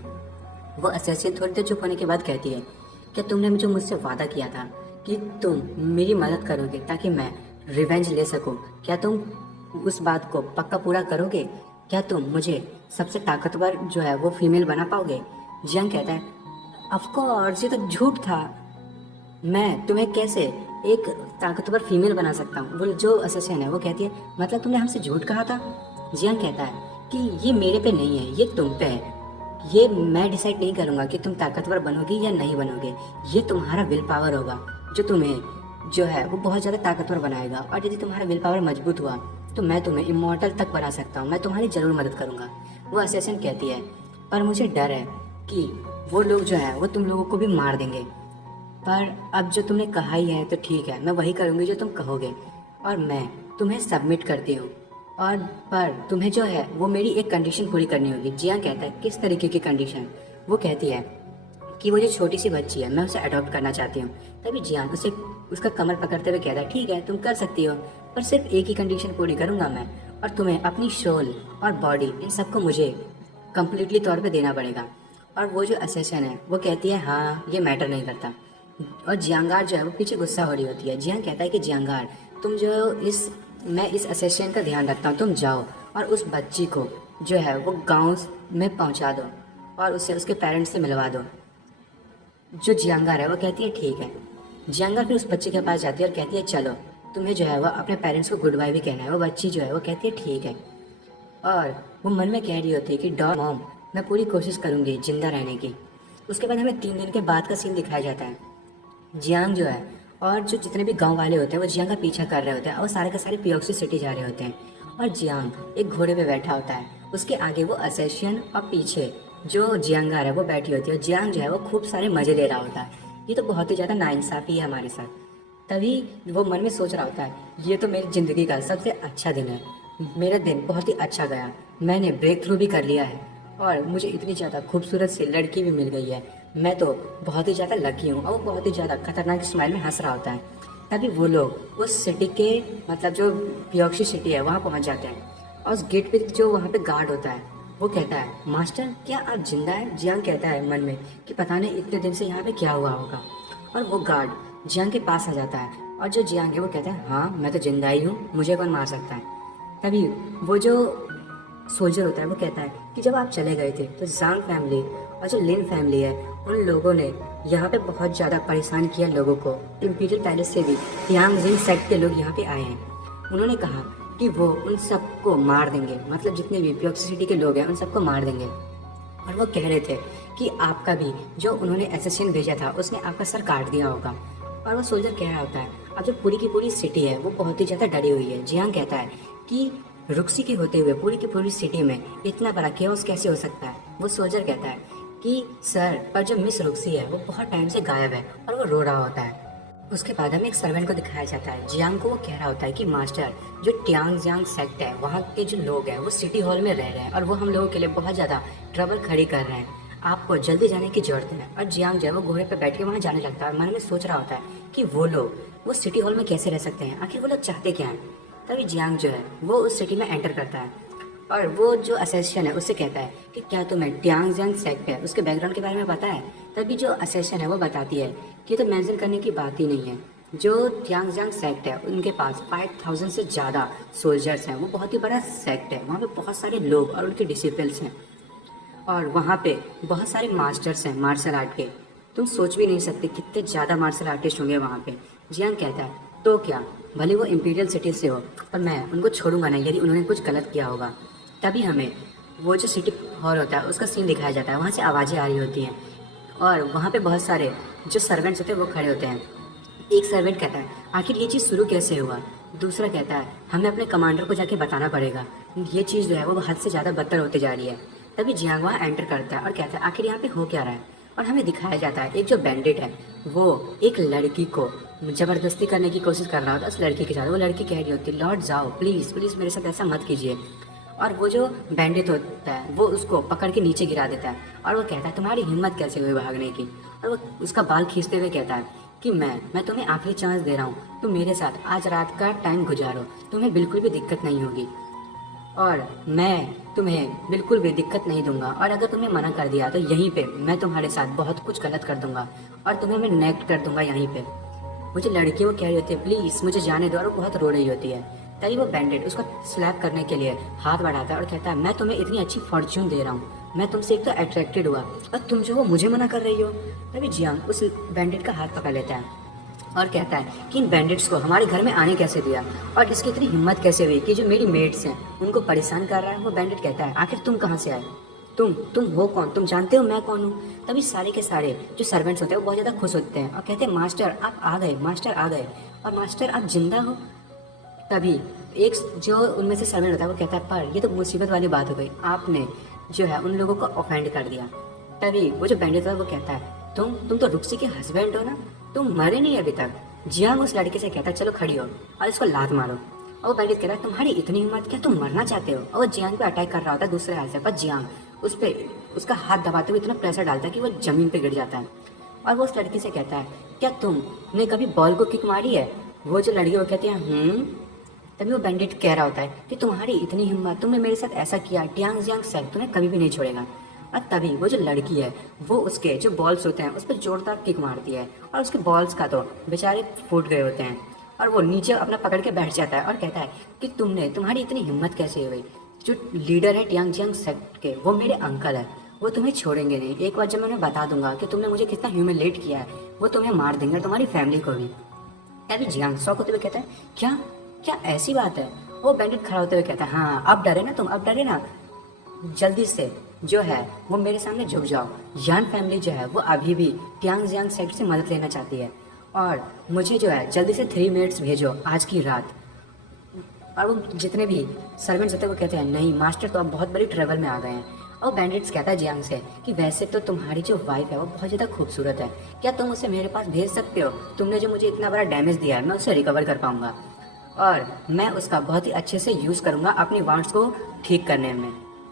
वो असेसियन थोड़ी देर चुप होने के बाद कहती है क्या तुमने मुझे मुझसे वादा किया था कि तुम मेरी मदद करोगे ताकि मैं रिवेंज ले सकूं, क्या तुम उस बात को पक्का पूरा करोगे, क्या तुम मुझे सबसे ताकतवर जो है वो फीमेल बना पाओगे। जियांग कहता है ऑफ कोर्स ये तो झूठ था, मैं तुम्हें कैसे एक ताकतवर फीमेल बना सकता हूँ। वो जो असेसियन है वो कहती है मतलब तुमने हमसे झूठ कहा था। जियांग कहता है कि ये मेरे पे नहीं है, ये तुम पे है, ये मैं डिसाइड नहीं करूँगा कि तुम ताकतवर बनोगी या नहीं बनोगे, ये तुम्हारा विल पावर होगा जो तुम्हें जो है वो बहुत ज़्यादा ताकतवर बनाएगा। और यदि तुम्हारा विल पावर मजबूत हुआ तो मैं तुम्हें इमॉर्टल तक बना सकता हूँ, मैं तुम्हारी ज़रूर मदद करूँगा। वो असेसियन कहती है पर मुझे डर है कि वो लोग जो है वो तुम लोगों को भी मार देंगे, पर अब जो तुमने कहा ही है तो ठीक है, मैं वही करूँगी जो तुम कहोगे और मैं तुम्हें सबमिट करती हूँ। और पर तुम्हें जो है वो मेरी एक कंडीशन पूरी करनी होगी। जियांग कहता है किस तरीके की कंडीशन। वो कहती है कि वो जो छोटी सी बच्ची है मैं उसे अडॉप्ट करना चाहती हूँ। तभी जियांग उसे उसका कमर पकड़ते हुए कहता है ठीक है तुम कर सकती हो, पर सिर्फ एक ही कंडीशन पूरी करूँगा मैं, और तुम्हें अपनी सोल और बॉडी इन सबको मुझे कम्प्लीटली तौर पर देना पड़ेगा। और वो जो असेसन है वो कहती है हाँ ये मैटर नहीं करता। और जियांगार जो है वो पीछे गुस्सा हो रही होती है। जियांग कहता है कि जियांगार तुम जो मैं इस असेसियन का ध्यान रखता हूँ, तुम जाओ और उस बच्ची को जो है वो गांव में पहुँचा दो और उसे उसके पेरेंट्स से मिलवा दो। जो जियांगार है वो कहती है ठीक है। जियांगार फिर उस बच्चे के पास जाती है और कहती है चलो तुम्हें जो है वो अपने पेरेंट्स को गुड बाय भी कहना है। वो बच्ची जो है वो कहती है ठीक है, और वो मन में कह रही होती है कि डॉ मॉम मैं पूरी कोशिश करूँगी जिंदा रहने की। उसके बाद हमें 3 दिन के बाद का सीन दिखाया जाता है। जियांग जो है और जो जितने भी गांव वाले होते हैं वो जियांग का पीछा कर रहे होते हैं और सारे के सारे पियोक्सी सिटी जा रहे होते हैं। और जियांग एक घोड़े पे बैठा होता है, उसके आगे वो असेशियन और पीछे जो जियांगार है वो बैठी होती है। और जियांग जो है वो खूब सारे मज़े ले रहा होता है, ये तो बहुत ही ज़्यादा नाइंसाफ़ी है हमारे साथ। तभी वो मन में सोच रहा होता है ये तो मेरी ज़िंदगी का सबसे अच्छा दिन है, मेरा दिन बहुत ही अच्छा गया, मैंने ब्रेक थ्रू भी कर लिया है और मुझे इतनी ज़्यादा खूबसूरत सी लड़की भी मिल गई है, मैं तो बहुत ही ज़्यादा लकी हूँ। और वो बहुत ही ज़्यादा खतरनाक स्माइल में हंस रहा होता है। तभी वो लोग उस सिटी के मतलब जो पियोक्सी सिटी है वहाँ पहुँच जाते हैं और उस गेट पे जो वहाँ पे गार्ड होता है वो कहता है मास्टर क्या आप जिंदा हैं। जियांग कहता है मन में कि पता नहीं इतने दिन से यहाँ पे क्या हुआ होगा। और वो गार्ड जियांग के पास आ जाता है और जो जियांग है वो कहता है हाँ मैं तो जिंदा ही हूँ, मुझे कौन मार सकता है। तभी वो जो सोल्जर होता है वो कहता है कि जब आप चले गए थे तो जांग फैमिली और जो लिन फैमिली है उन लोगों ने यहाँ पे बहुत ज़्यादा परेशान किया लोगों को। इम्पीरियल पैलेस से भी यांगजिंग सेक्ट के लोग यहाँ पे आए हैं। उन्होंने कहा कि वो उन सबको मार देंगे, मतलब जितने भी पियोक्सी सिटी के लोग हैं उन सबको मार देंगे। और वो कह रहे थे कि आपका भी जो उन्होंने असिस्टेंट भेजा था उसने आपका सर काट दिया होगा। और वो सोल्जर कह रहा होता है अब जो पूरी की पूरी सिटी है वो बहुत ही ज़्यादा डरी हुई है। जियांग कहता है कि रुक्सी के होते हुए पूरी की पूरी सिटी में इतना बड़ा केओस कैसे हो सकता है। वो सोल्जर कहता है कि सर पर जो मिस रुक्सी है वो बहुत टाइम से गायब है और वो रो रहा होता है। उसके बाद हमें एक सर्वेंट को दिखाया जाता है। जियांग को वो कह रहा होता है कि मास्टर जो ट्यांग जियांग सेक्ट है वहाँ के जो लोग हैं वो सिटी हॉल में रह रहे हैं और वो हम लोगों के लिए बहुत ज़्यादा ट्रबल खड़ी कर रहे हैं। आपको जल्दी जाने की जरूरत है। और जियांग जो है वो घोड़े पर बैठ के वहाँ जाने लगता है और मन में सोच रहा होता है कि वो लोग वो सिटी हॉल में कैसे रह सकते हैं, आखिर वो लोग चाहते क्या हैं। तभी जियांग जो है वो उस सिटी में एंटर करता है और वो जो असेसियन है उससे कहता है कि क्या तुम्हें ट्यांग जियांग सेक्ट है उसके बैकग्राउंड के बारे में पता है। तभी जो असेसियन है वो बताती है कि तो मेंशन करने की बात ही नहीं है। जो ट्यांग जियांग सेक्ट है उनके पास 5000 से ज़्यादा सोल्जर्स हैं। वो बहुत ही बड़ा सेक्ट है, वहाँ पे बहुत सारे लोग और उनके डिसिपल्स हैं और वहाँ पे बहुत सारे मास्टर्स हैं मार्शल आर्ट के। तुम सोच भी नहीं सकते कितने ज़्यादा मार्शल आर्टिस्ट होंगे वहाँ पे। जियांग कहता है तो क्या, भले वो इम्पीरियल सिटी से हो पर मैं उनको छोड़ूंगा नहीं यदि उन्होंने कुछ गलत किया होगा। तभी हमें वो जो सिटी हॉल होता है उसका सीन दिखाया जाता है। वहाँ से आवाज़ें आ रही होती हैं और वहाँ पे बहुत सारे जो सर्वेंट्स होते हैं वो खड़े होते हैं। एक सर्वेंट कहता है आखिर ये चीज़ शुरू कैसे हुआ। दूसरा कहता है हमें अपने कमांडर को जाके बताना पड़ेगा, ये चीज़ जो है वो हद से ज़्यादा बदतर होती जा रही है। तभी जियांग वहाँ एंटर करता है और कहता है आखिर यहाँ पे हो क्या रहा है। और हमें दिखाया जाता है एक जो बैंडिट है वो एक लड़की को ज़बरदस्ती करने की कोशिश कर रहा होता है उस लड़की के साथ। वो लड़की कह रही होती है लॉर्ड जाओ प्लीज़ प्लीज़ मेरे साथ ऐसा मत कीजिए। और वो जो बैंडिट होता है वो उसको पकड़ के नीचे गिरा देता है और वो कहता है तुम्हारी हिम्मत कैसे हुई भागने की। और वो उसका बाल खींचते हुए कहता है कि मैं तुम्हें आखिरी चांस दे रहा हूँ, तुम मेरे साथ आज रात का टाइम गुजारो, तुम्हें बिल्कुल भी दिक्कत नहीं होगी और मैं तुम्हें बिल्कुल भी दिक्कत नहीं दूंगा। और अगर तुमने मना कर दिया तो यहीं पे मैं तुम्हारे साथ बहुत कुछ गलत कर दूंगा और तुम्हें मैं नेक्ट कर दूंगा यहीं पे। मुझे लड़की वो कह रही होती है प्लीज़ मुझे जाने दो और वो बहुत रो रही होती है। तभी वो बैंडेड उसको स्लैप करने के लिए हाथ बढ़ाता है और कहता है मैं तुम्हें इतनी अच्छी फॉर्च्यून दे रहा हूँ, मैं तुमसे एक तो अट्रैक्टेड हुआ और तुम जो वो मुझे मना कर रही हो। तभी जियांग उस बैंडेड का हाथ पकड़ लेता है और कहता है कि इन बैंडिट्स को हमारे घर में आने कैसे दिया और इसकी इतनी हिम्मत कैसे हुई कि जो मेरी मेड्स हैं उनको परेशान कर रहा है। वो बैंडिट कहता है आखिर तुम कहाँ से आए, तुम हो कौन, तुम जानते हो मैं कौन हूँ। तभी सारे के सारे जो सर्वेंट्स होते हैं वो बहुत ज़्यादा खुश होते हैं और कहते हैं मास्टर आप आ गए, मास्टर आ गए और मास्टर आप जिंदा हो। तभी एक जो उनमें से सर्वेंट होता है वो कहता है पर ये तो मुसीबत वाली बात हो गई, आपने जो है उन लोगों को ऑफेंड कर दिया। तभी वो जो बैंडिट होता है वो कहता है तुम तो रुक्सी के हस्बैंड हो ना, तुम मरे नहीं अभी तक। जियांग उस लड़के से कहता है चलो खड़ी हो और इसको लात मारो। और वो बैंडिट कहता है तुम्हारी इतनी हिम्मत, क्या तुम मरना चाहते हो। और वो जियांग पे अटैक कर रहा होता है दूसरे हाथ से, पर जियांग उस पर उसका हाथ दबाते हुए इतना प्रेशर डालता है कि वो जमीन पे गिर जाता है। और वो उस लड़की से कहता है क्या तुमने कभी बॉल को किक मारी है। वो जो लड़की वो कहती है तभी वो बैंडिट कह रहा होता है कि तुम्हारी इतनी हिम्मत, तुमने मेरे साथ ऐसा किया, ट्यांग जियांग सेक्ट तुम्हें कभी भी नहीं छोड़ेगा। और तभी वो जो लड़की है वो उसके जो बॉल्स होते हैं उस पर जोरदार किक मारती है और उसके बॉल्स का तो बेचारे फूट गए होते हैं और वो नीचे अपना पकड़ के बैठ जाता है और कहता है कि तुम्हारी इतनी हिम्मत कैसे हुई। जो लीडर है ट्यांग जियांग सेक्ट के वो मेरे अंकल है, वो तुम्हें छोड़ेंगे नहीं। एक बार जब मैं उन्हें बता दूंगा कि तुमने मुझे कितना ह्यूमिलेट किया है वो तुम्हें मार देंगे और तुम्हारी फैमिली को भी। तभी जियांग शॉक होते हुए कहता है क्या क्या ऐसी बात है। वो बैंडिट खड़ा होते हुए कहता है हाँ अब डरे ना तुम, अब डरे ना, जल्दी से जो है वो मेरे सामने झुक जाओ। यान फैमिली जो है वो अभी भी ट्यांग जियांग सेक्ट से मदद लेना चाहती है और मुझे जो है जल्दी से 3 मिनट्स भेजो आज की रात। और वो जितने भी सर्वेंट्स होते हैं वो कहते हैं नहीं मास्टर तो अब बहुत बड़ी ट्रबल में आ गए हैं। और बैंडिट्स कहता है जियांग से कि वैसे तो तुम्हारी जो वाइफ है वो बहुत ज़्यादा खूबसूरत है, क्या तुम उसे मेरे पास भेज सकते हो। तुमने जो मुझे इतना बड़ा डैमेज दिया है मैं उसे रिकवर कर पाऊंगा और मैं उसका बहुत ही अच्छे से यूज़ करूँगा अपनी वांट्स को ठीक करने में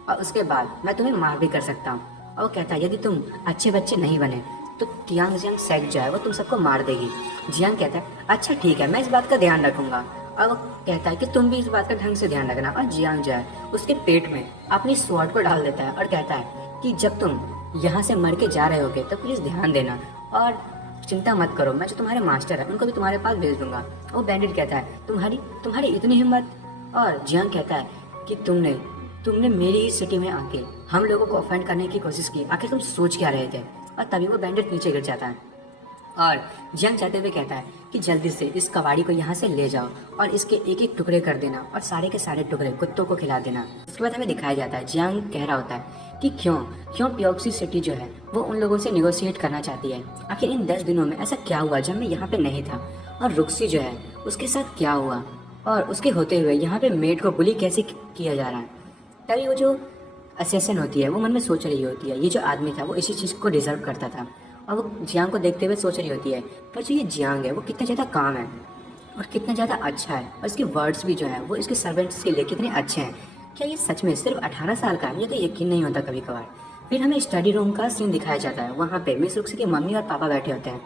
और उसके बाद मैं तुम्हें मार भी कर सकता हूँ। और वो कहता है यदि तुम अच्छे बच्चे नहीं बने तो ट्यांग जियांग सेक्ट जो है वो तुम सबको मार देगी। जियांग कहता है अच्छा ठीक है मैं इस बात का ध्यान रखूंगा। और वो कहता है कि तुम भी इस बात का ढंग से ध्यान रखना। और जियांग जो है उसके पेट में अपनी स्वॉर्ड को डाल देता है और कहता है कि जब तुम यहाँ से मर के जा रहे होगे तो प्लीज़ ध्यान देना और चिंता मत करो, मैं जो तुम्हारे मास्टर है उनको भी तुम्हारे पास भेज दूंगा। वो बैंडिट कहता है तुम्हारी इतनी हिम्मत। और जियांग कहता है कि तुमने मेरी ही सिटी में आके हम लोगों को ऑफेंड करने की कोशिश की, आखिर तुम सोच क्या रहे थे। और तभी वो बैंडिट नीचे गिर जाता है और जियांग चाहते हुए कहता है कि जल्दी से इस कबाड़ी को यहाँ से ले जाओ और इसके एक एक टुकड़े कर देना और सारे के सारे टुकड़े कुत्तों को खिला देना। उसके बाद हमें दिखाया जाता है जियांग कह रहा होता है कि क्यों क्यों प्योक्सी सिटी जो है वो उन लोगों से निगोशिएट करना चाहती है। आखिर इन 10 दिनों में ऐसा क्या हुआ जब मैं यहाँ पे नहीं था, और रुक्सी जो है उसके साथ क्या हुआ, और उसके होते हुए यहाँ पे मेड को बुली कैसे किया जा रहा है। तभी वो जो असेसन होती है वो मन में सोच रही होती है ये जो आदमी था वो इसी चीज़ को डिजर्व करता था, और वो जियांग को देखते हुए सोच रही होती है पर जो ये जियांग है वो कितना ज़्यादा काम है और कितना ज़्यादा अच्छा है, और इसके वर्ड्स भी जो है वो इसके सर्वेंट्स के लिए कितने अच्छे हैं। क्या ये सच में सिर्फ 18 साल का है? मुझे तो यकीन नहीं होता कभी कभार। फिर हमें स्टडी रूम का सीन दिखाया जाता है। वहाँ पे मिस रुक्सी की मम्मी और पापा बैठे होते हैं।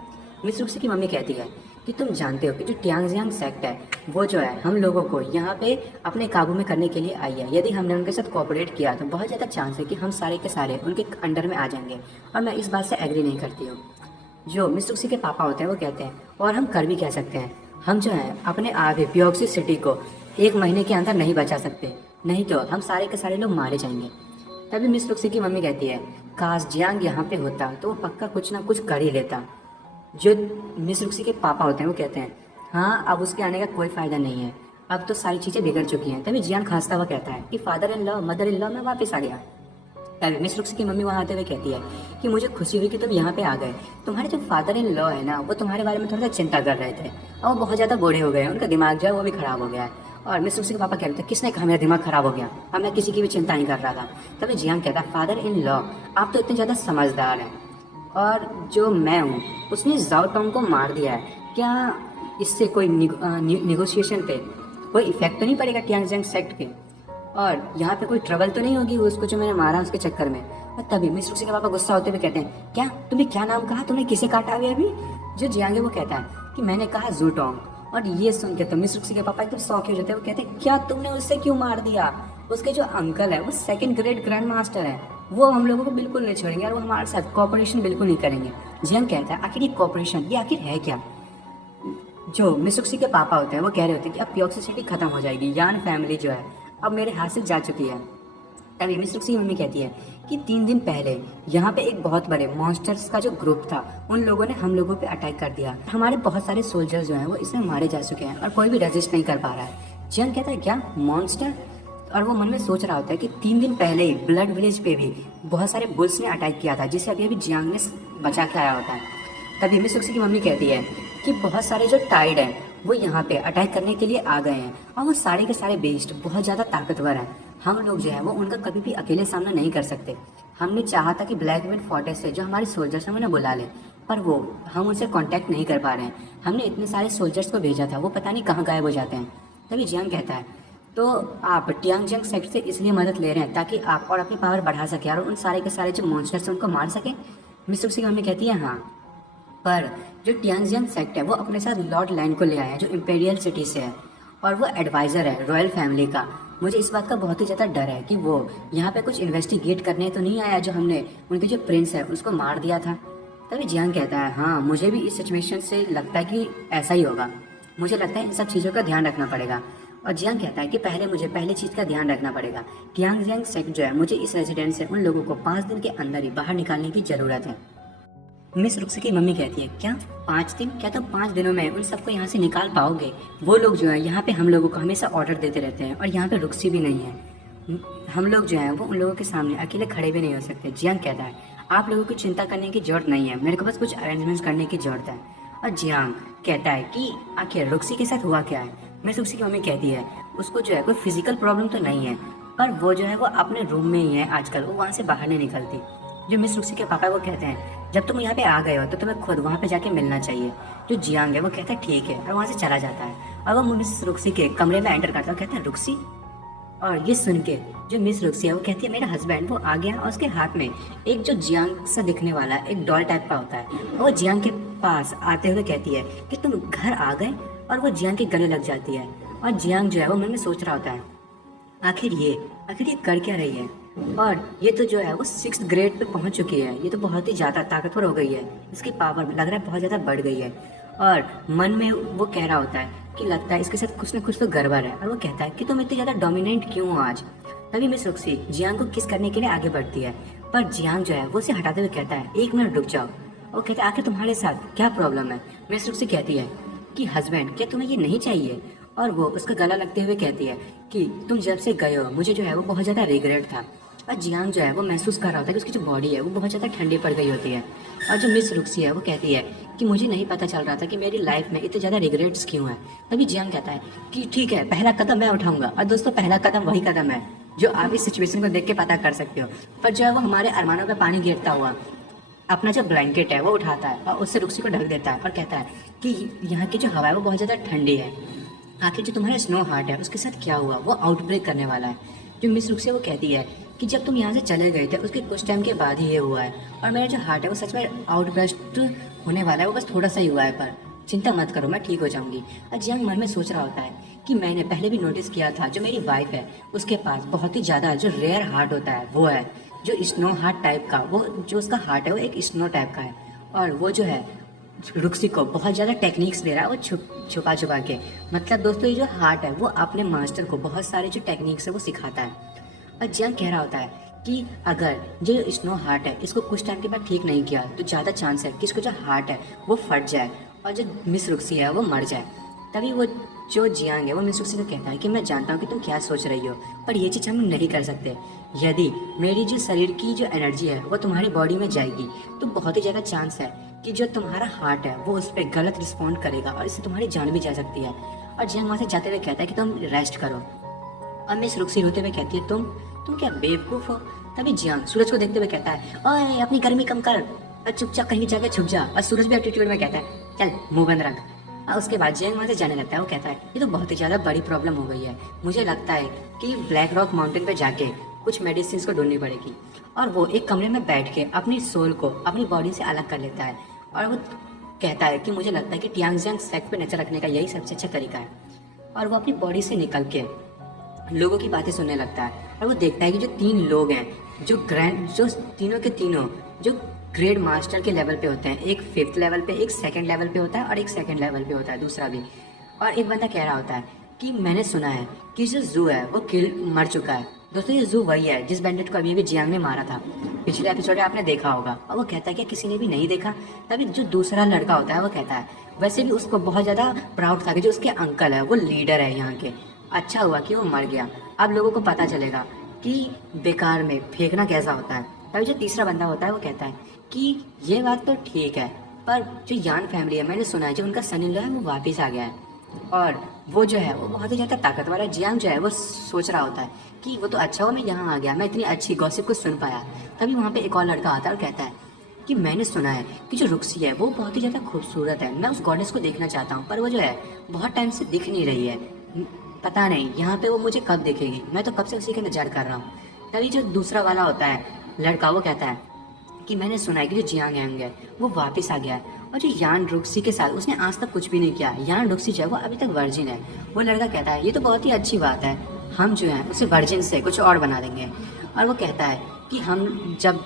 मिस रुक्सी की मम्मी कहती है कि तुम जानते हो कि जो ट्यांगजियांग सेक्ट है वो जो है हम लोगों को यहाँ पे अपने काबू में करने के लिए आई है। यदि हमने उनके साथ कोऑपरेट किया तो बहुत ज़्यादा चांस है कि हम सारे के सारे उनके अंडर में आ जाएंगे, और मैं इस बात से एग्री नहीं करती हूँ। जो मिस रुक्सी के पापा होते हैं वो कहते हैं और हम कर भी कह सकते हैं, हम जो है अपने आप ही प्योक्सी सिटी को 1 महीने के अंदर नहीं बचा सकते, नहीं तो हम सारे के सारे लोग मारे जाएंगे। तभी मिस रुक्सी की मम्मी कहती है काश जियांग यहाँ पे होता तो वो पक्का कुछ ना कुछ कर ही लेता। जो मिस रुक्सी के पापा होते हैं वो कहते हैं हाँ अब उसके आने का कोई फ़ायदा नहीं है, अब तो सारी चीज़ें बिगड़ चुकी हैं। तभी जियांग खांसता हुआ कहता है कि father in law mother in law मैं वापस आ गया। तभी मिस रुक्सी की मम्मी वहाँ आते हुए कहती है कि मुझे खुशी हुई कि तुम यहाँ पे आ गए। तुम्हारे जो फादर इन लॉ है ना वो तुम्हारे बारे में थोड़ा सा चिंता कर रहे थे और वो बहुत ज़्यादा बूढ़े हो गए, उनका दिमाग जो है वो भी खराब हो गया है। और मिस रुक्सी के पापा कह रहे थे किसने कहा मेरा दिमाग खराब हो गया, अब मैं किसी की भी चिंता नहीं कर रहा था। तभी जियांग कहता है फादर इन लॉ आप तो इतने ज़्यादा समझदार हैं, और जो मैं हूँ उसने जाओ टोंग को मार दिया है, क्या इससे कोई निगोशिएशन पे कोई इफेक्ट तो नहीं पड़ेगा ट्यांगजियांग सेक्ट के, और यहाँ पे कोई ट्रबल तो नहीं होगी उसको जो मैंने मारा उसके चक्कर में। और तभी मिस रुक्सी के पापा गुस्सा होते हुए कहते हैं क्या तुमने क्या नाम कहा, तुमने किसे काटा अभी अभी? जो जियांग है वो कहता है कि मैंने कहा जूटोंग। और ये सुन के तो मिस रुक्सी के पापा एकदम शौक हो जाते हैं। वो कहते हैं क्या तुमने उससे क्यों मार दिया? उसके जो अंकल है वो 2nd ग्रेड ग्रैंड मास्टर है, वो हम लोगों को बिल्कुल नहीं छोड़ेंगे और वो हमारे साथ कॉपरेशन बिल्कुल नहीं करेंगे। जियांग कहता है आखिर ये कॉपरेशन ये आखिर है क्या? जो मिस रुक्सी के पापा होते हैं वो कह रहे होते हैं कि अब प्योक्सी सिटी खत्म हो जाएगी, यान फैमिली जो है अब मेरे हाथ से जा चुकी है। तभी मिस रुक्सी की मम्मी कहती है कि 3 दिन पहले यहाँ पे एक बहुत बड़े मॉन्स्टर्स का जो ग्रुप था उन लोगों ने हम लोगों पे अटैक कर दिया, हमारे बहुत सारे सोल्जर्स जो हैं वो इसमें मारे जा चुके हैं और कोई भी रेजिस्ट नहीं कर पा रहा है। जियांग कहता है क्या मॉन्स्टर? और वो मन में सोच रहा होता है कि 3 दिन पहले ही ब्लड विलेज पे भी बहुत सारे बुल्स ने अटैक किया था जिसे अभी अभी जियांग ने बचा के आया होता है। तभी मिस रुक्सी की मम्मी कहती है कि बहुत सारे जो टाइड हैं वो यहाँ पे अटैक करने के लिए आ गए हैं और वो सारे के सारे बेस्ट बहुत ज़्यादा ताकतवर हैं। हम लोग जो है वो उनका कभी भी अकेले सामना नहीं कर सकते। हमने चाहा था कि ब्लैक विंड फोर्ट्रेस से जो हमारे सोल्जर्स हैं उन्हें बुला लें, पर वो हम उनसे कांटेक्ट नहीं कर पा रहे हैं। हमने इतने सारे सोल्जर्स को भेजा था, वो पता नहीं कहाँ गायब हो जाते हैं। तभी जियांग कहता है तो आप ट्यांगजियांग सेक्ट से इसलिए मदद ले रहे हैं ताकि आप और अपनी पावर बढ़ा सकें और उन सारे के सारे जो मॉन्स्टर्स हैं उनको मार सकें? मिस रुक्सी की मम्मी कहती है हाँ, पर जो ट्यांगजियांग सेक्ट है वो अपने साथ लॉर्ड लैंड को ले आया है जो इम्पेरियल सिटी से है और वो एडवाइज़र है रॉयल फैमिली का। मुझे इस बात का बहुत ही ज़्यादा डर है कि वो यहाँ पे कुछ इन्वेस्टिगेट करने तो नहीं आया जो हमने उनके जो प्रिंस है उसको मार दिया था। तभी जियांग कहता है हाँ मुझे भी इस सिचुएशन से लगता है कि ऐसा ही होगा, मुझे लगता है इन सब चीज़ों का ध्यान रखना पड़ेगा। और जियांग कहता है कि मुझे पहले चीज़ का ध्यान रखना पड़ेगा, ट्यांगजियांग सेक्ट जो है मुझे इस रेजिडेंस से उन लोगों को 5 दिन के अंदर ही बाहर निकालने की ज़रूरत है। मिस रुक्सी की मम्मी कहती है क्या 5 दिन? क्या तुम 5 दिनों में उन सबको यहाँ से निकाल पाओगे? वो लोग जो है यहाँ पे हम लोगों को हमेशा ऑर्डर देते रहते हैं और यहाँ पे रुक्सी भी नहीं है, हम लोग जो है वो उन लोगों के सामने अकेले खड़े भी नहीं हो सकते। जियांग कहता है आप लोगों को चिंता करने की जरूरत नहीं है, मेरे को बस कुछ अरेंजमेंट्स करने की जरूरत है। और जियांग कहता है कि आखिर रुक्सी के साथ हुआ क्या है? मिस रुक्सी की मम्मी कहती है उसको जो है कोई फिजिकल प्रॉब्लम तो नहीं है, पर वो जो है वो अपने रूम में ही है आजकल, वो वहाँ से बाहर नहीं निकलती। जो मिस रुक्सी के पापा वो कहते हैं जब तुम यहाँ पे आ गए हो तो तुम्हें खुद वहाँ पे जाके मिलना चाहिए। जो जियांग है वो कहता है ठीक है और वहाँ से चला जाता है और वो मिस रुक्सी के कमरे में एंटर करता है, कहता है रुक्सी। और ये सुन के जो मिस रुक्सी है वो कहती है मेरा हस्बैंड। वो आ गया और उसके हाथ में एक जो जियांग सा दिखने वाला एक डॉल टाइप का होता है, वो जियांग के पास आते हुए कहती है कि तुम घर आ गए, और वो जियांग के गले लग जाती है। और जियांग जो है वो मन में सोच रहा होता है आखिर ये कर क्या रही है, और ये तो जो है वो 6th ग्रेड पे पहुंच चुकी है, ये तो बहुत ही ज़्यादा ताकतवर हो गई है, इसकी पावर लग रहा है बहुत ज़्यादा बढ़ गई है। और मन में वो कह रहा होता है कि लगता है इसके साथ कुछ न कुछ तो गड़बड़ है, और वो कहता है कि तुम इतनी ज़्यादा डोमिनेंट क्यों हो आज। तभी मिस रुक्सी जियांग को किस करने के लिए आगे बढ़ती है, पर जियांग जो है वो उसे हटाते हुए कहता है 1 मिनट रुक जाओ। वो कहता है आखिर तुम्हारे साथ क्या प्रॉब्लम है। मिस रुक्सी कहती है कि हस्बैंड क्या तुम्हें ये नहीं चाहिए। और वो उसका गला लगते हुए कहती है कि तुम जब से गए हो मुझे जो है वो बहुत ज़्यादा रिग्रेट था। और जियांग जो है वो महसूस कर रहा होता है कि उसकी जो बॉडी है वो बहुत ज़्यादा ठंडी पड़ गई होती है। और जो मिस रुक्सी है वो कहती है कि मुझे नहीं पता चल रहा था कि मेरी लाइफ में इतने ज़्यादा रिग्रेट्स क्यों हैं। तभी जियांग कहता है कि ठीक है, पहला कदम मैं उठाऊंगा। और दोस्तों, पहला कदम वही कदम है जो आप इस सिचुएशन को देख के पता कर सकते हो। पर जो है वो हमारे अरमानों पे पानी गिरता हुआ अपना जो ब्लैंकेट है वो उठाता है और उससे रुक्सी को ढक देता है और कहता है कि यहाँ की जो हवा है वो बहुत ज़्यादा ठंडी है। आखिर जो तुम्हारा स्नो हार्ट है उसके साथ क्या हुआ, वो आउटब्रेक करने वाला है। जो मिस रुक्सी वो कहती है कि जब तुम यहाँ से चले गए थे उसके कुछ टाइम के बाद ही ये हुआ है। और मेरा जो हार्ट है वो सच में आउटब्रेस्ट होने वाला है, वो बस थोड़ा सा ही हुआ है, पर चिंता मत करो, मैं ठीक हो जाऊंगी। और जियांग मन में सोच रहा होता है कि मैंने पहले भी नोटिस किया था जो मेरी वाइफ है उसके पास बहुत ही ज़्यादा जो रेयर हार्ट होता है वो है जो स्नो हार्ट टाइप का। वो जो उसका हार्ट है वो एक स्नो टाइप का है। और वो जो है रुक्सी को बहुत ज़्यादा टेक्निक्स दे रहा है वो छुपा छुपा के। मतलब दोस्तों, ये जो हार्ट है वो अपने मास्टर को बहुत सारे जो टेक्निक्स है वो सिखाता है। और जियांग कह रहा होता है कि अगर जो स्नो हार्ट है इसको कुछ टाइम के बाद ठीक नहीं किया तो ज़्यादा चांस है कि इसको जो हार्ट है वो फट जाए और जो मिस रुक्सी है वो मर जाए। तभी वो जो जियांग है वो मिस रुक्सी को कहता है कि मैं जानता हूँ कि तुम क्या सोच रही हो, पर ये चीज़ हम नहीं कर सकते। यदि मेरी जो शरीर की जो एनर्जी है वो तुम्हारी बॉडी में जाएगी तो बहुत ही ज़्यादा चांस है कि जो तुम्हारा हार्ट है वो उस पर गलत रिस्पॉन्ड करेगा और इससे तुम्हारी जान भी जा सकती है। और जियांग वहाँ से जाते हुए कहता है कि तुम रेस्ट करो। और मिस रुक्सी रोते हुए कहती है तुम क्या बेवकूफ़ हो। तभी जियांग सूरज को देखते हुए कहता है ओए अपनी गर्मी कम कर और चुपचाप कहीं जाके छुप जा। और सूरज भी एटीट्यूड में कहता है चल मुंह बंद रख। और उसके बाद जियांग वहाँ से जाने लगता है। वो कहता है ये तो बहुत ही ज़्यादा बड़ी प्रॉब्लम हो गई है, मुझे लगता है कि ब्लैक रॉक माउंटेन पे जाके कुछ मेडिसिन को ढूंढनी पड़ेगी। और वो एक कमरे में बैठ के अपनी सोल को अपनी बॉडी से अलग कर लेता है। और वो कहता है कि मुझे लगता है कि टियांगजियांग सेक्ट पे नजर रखने का यही सबसे अच्छा तरीका है। और वो अपनी बॉडी से निकल के लोगों की बातें सुनने लगता है। और वो देखता है कि जो 3 लोग हैं जो तीनों के तीनों जो ग्रेड मास्टर के लेवल पे होते हैं, एक 5th लेवल पे, एक 2nd लेवल पे होता है और एक 2nd लेवल पे होता है दूसरा भी। और एक बंदा कह रहा होता है कि मैंने सुना है कि जो जू है वो मर चुका है। दोस्तों, ये जू वही है जिस बैंडिट को अभी जियांग ने मारा था, पिछले एपिसोड में आपने देखा होगा। और वो कहता है कि किसी ने भी नहीं देखा। तभी जो दूसरा लड़का होता है वो कहता है वैसे भी उसको बहुत ज़्यादा प्राउड था कि जो उसके अंकल है वो लीडर है यहाँ के, अच्छा हुआ कि वो मर गया, अब लोगों को पता चलेगा कि बेकार में फेंकना कैसा होता है। तभी जो तीसरा बंदा होता है वो कहता है कि ये बात तो ठीक है, पर जो यान फैमिली है मैंने सुना है जो उनका सन इन लॉ है वो वापस आ गया है और वो जो है वो बहुत ही ज़्यादा ताकतवर है। जियांग जो है वो सोच रहा होता है कि वो तो अच्छा हुआ मैं यहाँ आ गया, मैं इतनी अच्छी गॉसिप को सुन पाया। तभी वहाँ पे एक और लड़का आता है और कहता है कि मैंने सुना है कि जो रुक्सी है वो बहुत ही ज़्यादा खूबसूरत है, मैं उस गॉडेस को देखना चाहता हूँ, पर वो जो है बहुत टाइम से दिख नहीं रही है, पता नहीं यहाँ पे वो मुझे कब दिखेगी, मैं तो कब से उसी का इंतजार कर रहा हूँ। तभी जो दूसरा वाला होता है लड़का वो कहता है कि मैंने सुना है कि जो जियांग यांग है वो वापस आ गया है और जो यान रुक्सी के साथ उसने आज तक कुछ भी नहीं किया। यान रुक्सी जो है वो अभी तक वर्जिन है। वो लड़का कहता है ये तो बहुत ही अच्छी बात है, हम जो है उसे वर्जिन से कुछ और बना देंगे। और वो कहता है कि हम जब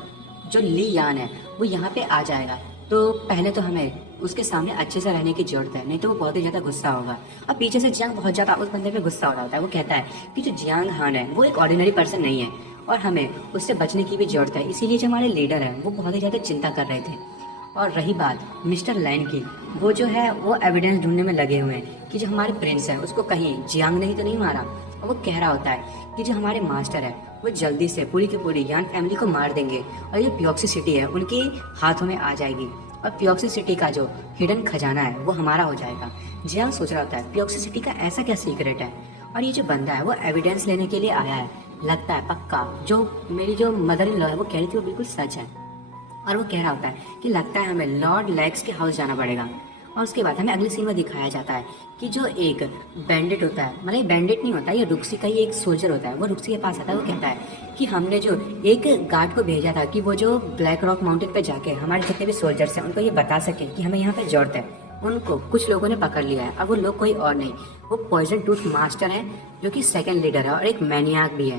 जो ली यान है वो यहाँ पे आ जाएगा तो पहले तो हमें उसके सामने अच्छे से रहने की जरूरत है, नहीं तो वो बहुत ही ज़्यादा गुस्सा होगा। अब पीछे से जियांग बहुत ज़्यादा उस बंदे पे गुस्सा हो रहा होता है। वो कहता है कि जो जियांग हान है वो एक ऑर्डिनरी पर्सन नहीं है और हमें उससे बचने की भी जरूरत है, इसीलिए जो हमारे लीडर हैं वो बहुत ही ज़्यादा चिंता कर रहे थे। और रही बात मिस्टर लैन की, वो जो है वो एविडेंस ढूंढने में लगे हुए हैं कि जो हमारे प्रिंस हैं उसको कहीं जियांग ने ही तो नहीं मारा। और वो कह रहा होता है कि जो हमारे मास्टर है वो जल्दी से पूरी की पूरी यान फैमिली को मार देंगे और ये प्योक्सी सिटी है उनके हाथों में आ जाएगी और प्योक्सी सिटी का जो हिडन खजाना है वो हमारा हो जाएगा। जियांग सोच रहा होता है प्योक्सी सिटी का ऐसा क्या सीक्रेट है। और ये जो बंदा है वो एविडेंस लेने के लिए आया है, लगता है पक्का जो मेरी जो मदर इन लॉ है वो कह रही थी वो बिल्कुल सच है। और वो कह रहा होता है कि लगता है हमें लॉर्ड लेग्स के हाउस जाना पड़ेगा। और उसके बाद हमें अगले सीन में दिखाया जाता है कि जो एक बैंडिट होता है, मतलब बैंडिट नहीं होता, ये रुक्सी का ही एक सोल्जर होता है, वो रुक्सी के पास आता है। वो कहता है कि हमने जो एक गार्ड को भेजा था कि वो जो ब्लैक रॉक माउंटेन पे जाके हमारे जितने भी सोल्जर्स हैं उनको ये बता सके कि हमें यहाँ पे जरूरत है, उनको कुछ लोगों ने पकड़ लिया है। और वो लोग कोई और नहीं, वो पॉइजन टूथ मास्टर है जो कि 2nd लीडर है और एक मैनियाक भी है।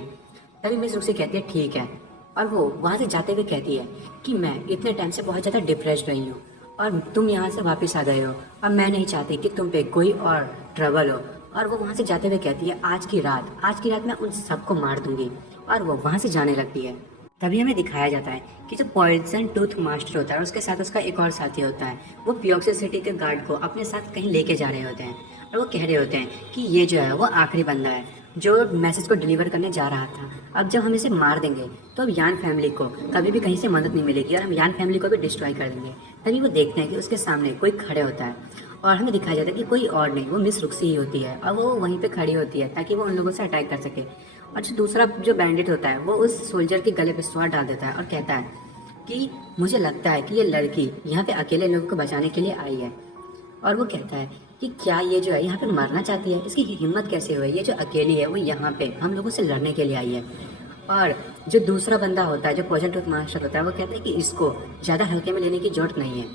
तभी मिस रुक्सी कहती है ठीक है। और वो वहाँ से जाते हुए कहती है कि मैं इतने टाइम से बहुत ज़्यादा डिप्रेस्ड रही हूँ और तुम यहाँ से वापस आ गए हो और मैं नहीं चाहती कि तुम पे कोई और ट्रबल हो। और वो वहाँ से जाते हुए कहती है आज की रात मैं उन सबको मार दूंगी। और वो वहाँ से जाने लगती है। तभी हमें दिखाया जाता है कि जो पॉइजन टूथ मास्टर होता है उसके साथ उसका एक और साथी होता है, वो प्योक्सी सिटी के गार्ड को अपने साथ कहीं लेके जा रहे होते हैं और वो कह रहे होते हैं कि ये जो है वो आखिरी बंदा है जो मैसेज को डिलीवर करने जा रहा था। अब जब हम इसे मार देंगे तो अब यान फैमिली को कभी भी कहीं से मदद नहीं मिलेगी और हम यान फैमिली को भी डिस्ट्रॉय कर देंगे। तभी वो देखते हैं कि उसके सामने कोई खड़े होता है और हमें दिखाया जाता है कि कोई और नहीं, वो मिस रुक्सी ही होती है और वो वहीं पे खड़ी होती है ताकि वो उन लोगों से अटैक कर सके। और जो दूसरा जो बैंडिट होता है वो उस सोल्जर के गले पे स्वाद डाल देता है और कहता है कि मुझे लगता है कि ये लड़की यहाँ पे अकेले लोगों को बचाने के लिए आई है। और वो कहता है कि क्या ये जो है यहाँ पे मरना चाहती है, इसकी हिम्मत कैसे हुई, ये जो अकेली है वो यहाँ पे हम लोगों से लड़ने के लिए आई है। और जो दूसरा बंदा होता है जो पॉइजन टूथ मास्टर होता है वो कहता है कि इसको ज़्यादा हल्के में लेने की जरूरत नहीं है।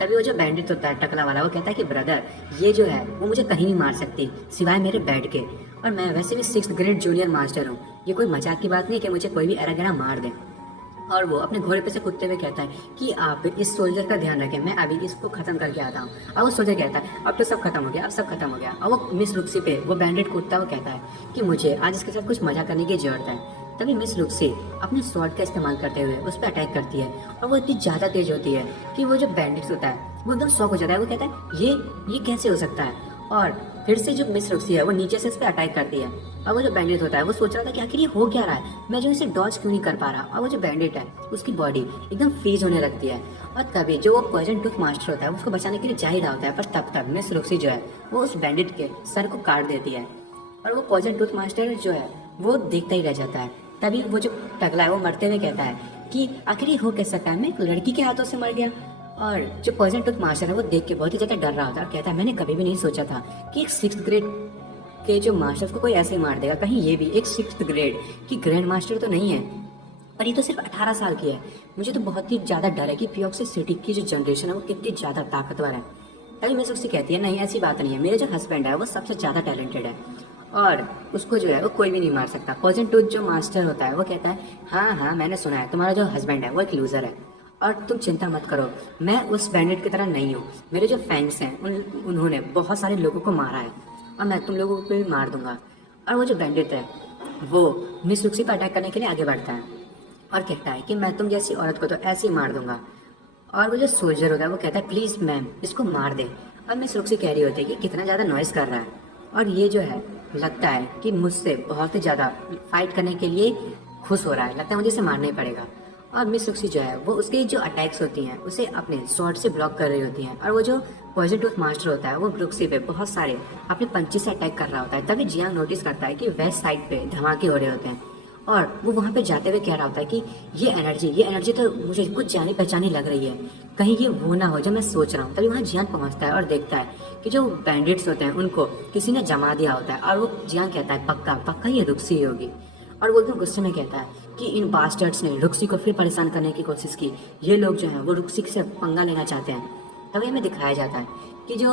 तभी वो जो बैंडिट होता है टकला वाला वो कहता है कि ब्रदर ये जो है वो मुझे कहीं नहीं मार सकती सिवाय मेरे बेड के, और मैं वैसे भी 6th ग्रेड जूनियर मास्टर हूँ, ये कोई मजाक की बात नहीं कि मुझे कोई भी एरा गैरा मार दे। और वो अपने घोड़े पे से कूदते हुए कहता है कि आप इस सोल्जर का ध्यान रखें, मैं अभी इसको खत्म करके आता हूँ। और वो सोल्जर कहता है अब तो सब खत्म हो गया, अब सब खत्म हो गया। और वो मिस रुक्सी पे वो बैंडेड कूदता हुआ कहता है कि मुझे आज इसके साथ कुछ मजा करने की जरूरत है। तभी मिस रुक्सी अपने स्वॉर्ड का इस्तेमाल करते हुए उस पर अटैक करती है और वो इतनी ज़्यादा तेज होती है कि वो जो बैंडिट्स होता है वो एकदम शॉक हो जाता है। वो कहता है ये कैसे हो सकता है। और फिर से जो मिस रुक्सी है वो नीचे से इस पर अटैक करती है। और वो जो बैंडिट होता है वो सोच रहा था कि आखिर ये हो क्या रहा है, मैं जो इसे डॉज क्यों नहीं कर पा रहा। और वो जो बैंडिट है उसकी बॉडी एकदम फ्रीज होने लगती है। और तभी जो वो पॉइजन टूथ मास्टर होता है उसको बचाने के लिए जा ही रहा होता है, पर तब तक मिस रुक्सी जो है वो उस बैंडिट के सर को काट देती है। और वो पॉइजन टूथ मास्टर जो है वो देखता ही रह जाता है। तभी वो जो टकला है वो मरते हुए कहता है कि आखिर ये हो कैसे सकता है, मैं एक लड़की के हाथों से मर गया। और जो पॉइजन टूथ मास्टर है वो देख के बहुत ही ज़्यादा डर रहा होता है और कहता है मैंने कभी भी नहीं सोचा था कि एक 6th ग्रेड के जो मास्टर को कोई ऐसे ही मार देगा, कहीं ये भी एक 6th ग्रेड की ग्रैंड मास्टर तो नहीं है, पर ये तो सिर्फ 18 साल की है। मुझे तो बहुत ही ज़्यादा डर है कि प्योक्सी सिटी की जो जनरेशन है वो कितनी ज़्यादा ताकतवर है। तभी मिस उससे कहती है नहीं ऐसी बात नहीं है, मेरे जो हस्बैंड है वो सबसे ज़्यादा टैलेंटेड है और उसको जो है वो कोई भी नहीं मार सकता। पॉइजन टूथ जो मास्टर होता है वो कहता है हाँ मैंने सुना है तुम्हारा जो हस्बैंड है वो एक लूज़र है और तुम चिंता मत करो, मैं उस बैंडिट की तरह नहीं हूँ। मेरे जो फैंग्स हैं उन्होंने बहुत सारे लोगों को मारा है और मैं तुम लोगों को भी मार दूंगा। और वो जो बैंडिट है वो मिस रुक्सी पर अटैक करने के लिए आगे बढ़ता है और कहता है कि मैं तुम जैसी औरत को तो ऐसे ही मार दूंगा। और वो जो सोल्जर होता है वो कहता है प्लीज़ मैम इसको मार दे। और मिस रुक्सी कह रही होती है कि कितना ज़्यादा नॉइज़ कर रहा है और ये जो है लगता है कि मुझसे बहुत ही ज़्यादा फाइट करने के लिए खुश हो रहा है, लगता है मुझे इसे मारना ही पड़ेगा। और मिस रुक्सी जो है वो उसकी जो अटैक्स होती हैं उसे अपने स्वॉर्ड से ब्लॉक कर रही होती हैं। और वो जो पॉइजन टूथ मास्टर होता है वो रुक्सी पे बहुत सारे अपने पंची से अटैक कर रहा होता है। तभी जियांग नोटिस करता है कि वेस्ट साइड पे धमाके हो रहे होते हैं और वो वहाँ पे जाते हुए कह रहा होता है कि ये एनर्जी तो मुझे कुछ जानी पहचानी लग रही है, कहीं ये वो ना हो जो मैं सोच रहा हूँ। तभी वहाँ जियांग पहुँचता है और देखता है कि जो बैंडिट्स होते हैं उनको किसी ने जमा दिया होता है। और वो जियांग कहता है पक्का ये रुक्सी ही होगी। और वो एकदम गुस्से में कहता है कि इन बास्टर्ड्स ने रुक्सी को फिर परेशान करने की कोशिश की, ये लोग जो हैं वो रुक्सी से पंगा लेना चाहते हैं। तभी हमें दिखाया जाता है कि जो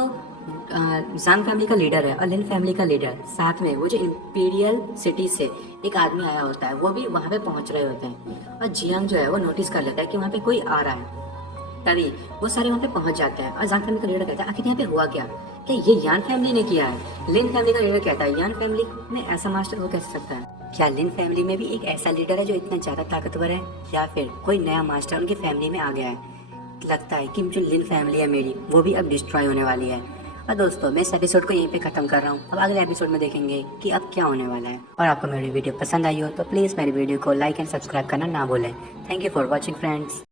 जान फैमिली का लीडर है और लिन फैमिली का लीडर साथ में वो जो इंपीरियल सिटी से एक आदमी आया होता है वो भी वहाँ पे पहुँच रहे होते हैं। और जियांग जो है वो नोटिस कर लेता है कि वहाँ पे कोई आ रहा है। तभी वो सारे वहाँ पे पहुँच जाते हैं और जान फैमिली का लीडर कहता है आखिर यहाँ पे हुआ क्या ये यान फैमिली ने किया है। लिन फैमिली का लीडर कहता है यान फैमिली में ऐसा मास्टर हो कैसे सकता है, क्या लिन फैमिली में भी एक ऐसा लीडर है जो इतना ज़्यादा ताकतवर है या फिर कोई नया मास्टर उनकी फैमिली में आ गया है। लगता है कि जो लिन फैमिली है मेरी वो भी अब डिस्ट्रॉय होने वाली है। और दोस्तों मैं इस एपिसोड को यहीं पे ख़त्म कर रहा हूँ, अब अगले एपिसोड में देखेंगे कि अब क्या होने वाला है। और आपको मेरी वीडियो पसंद आई हो तो प्लीज़ मेरी वीडियो को लाइक एंड सब्सक्राइब करना ना भूलें। Thank you for watching friends.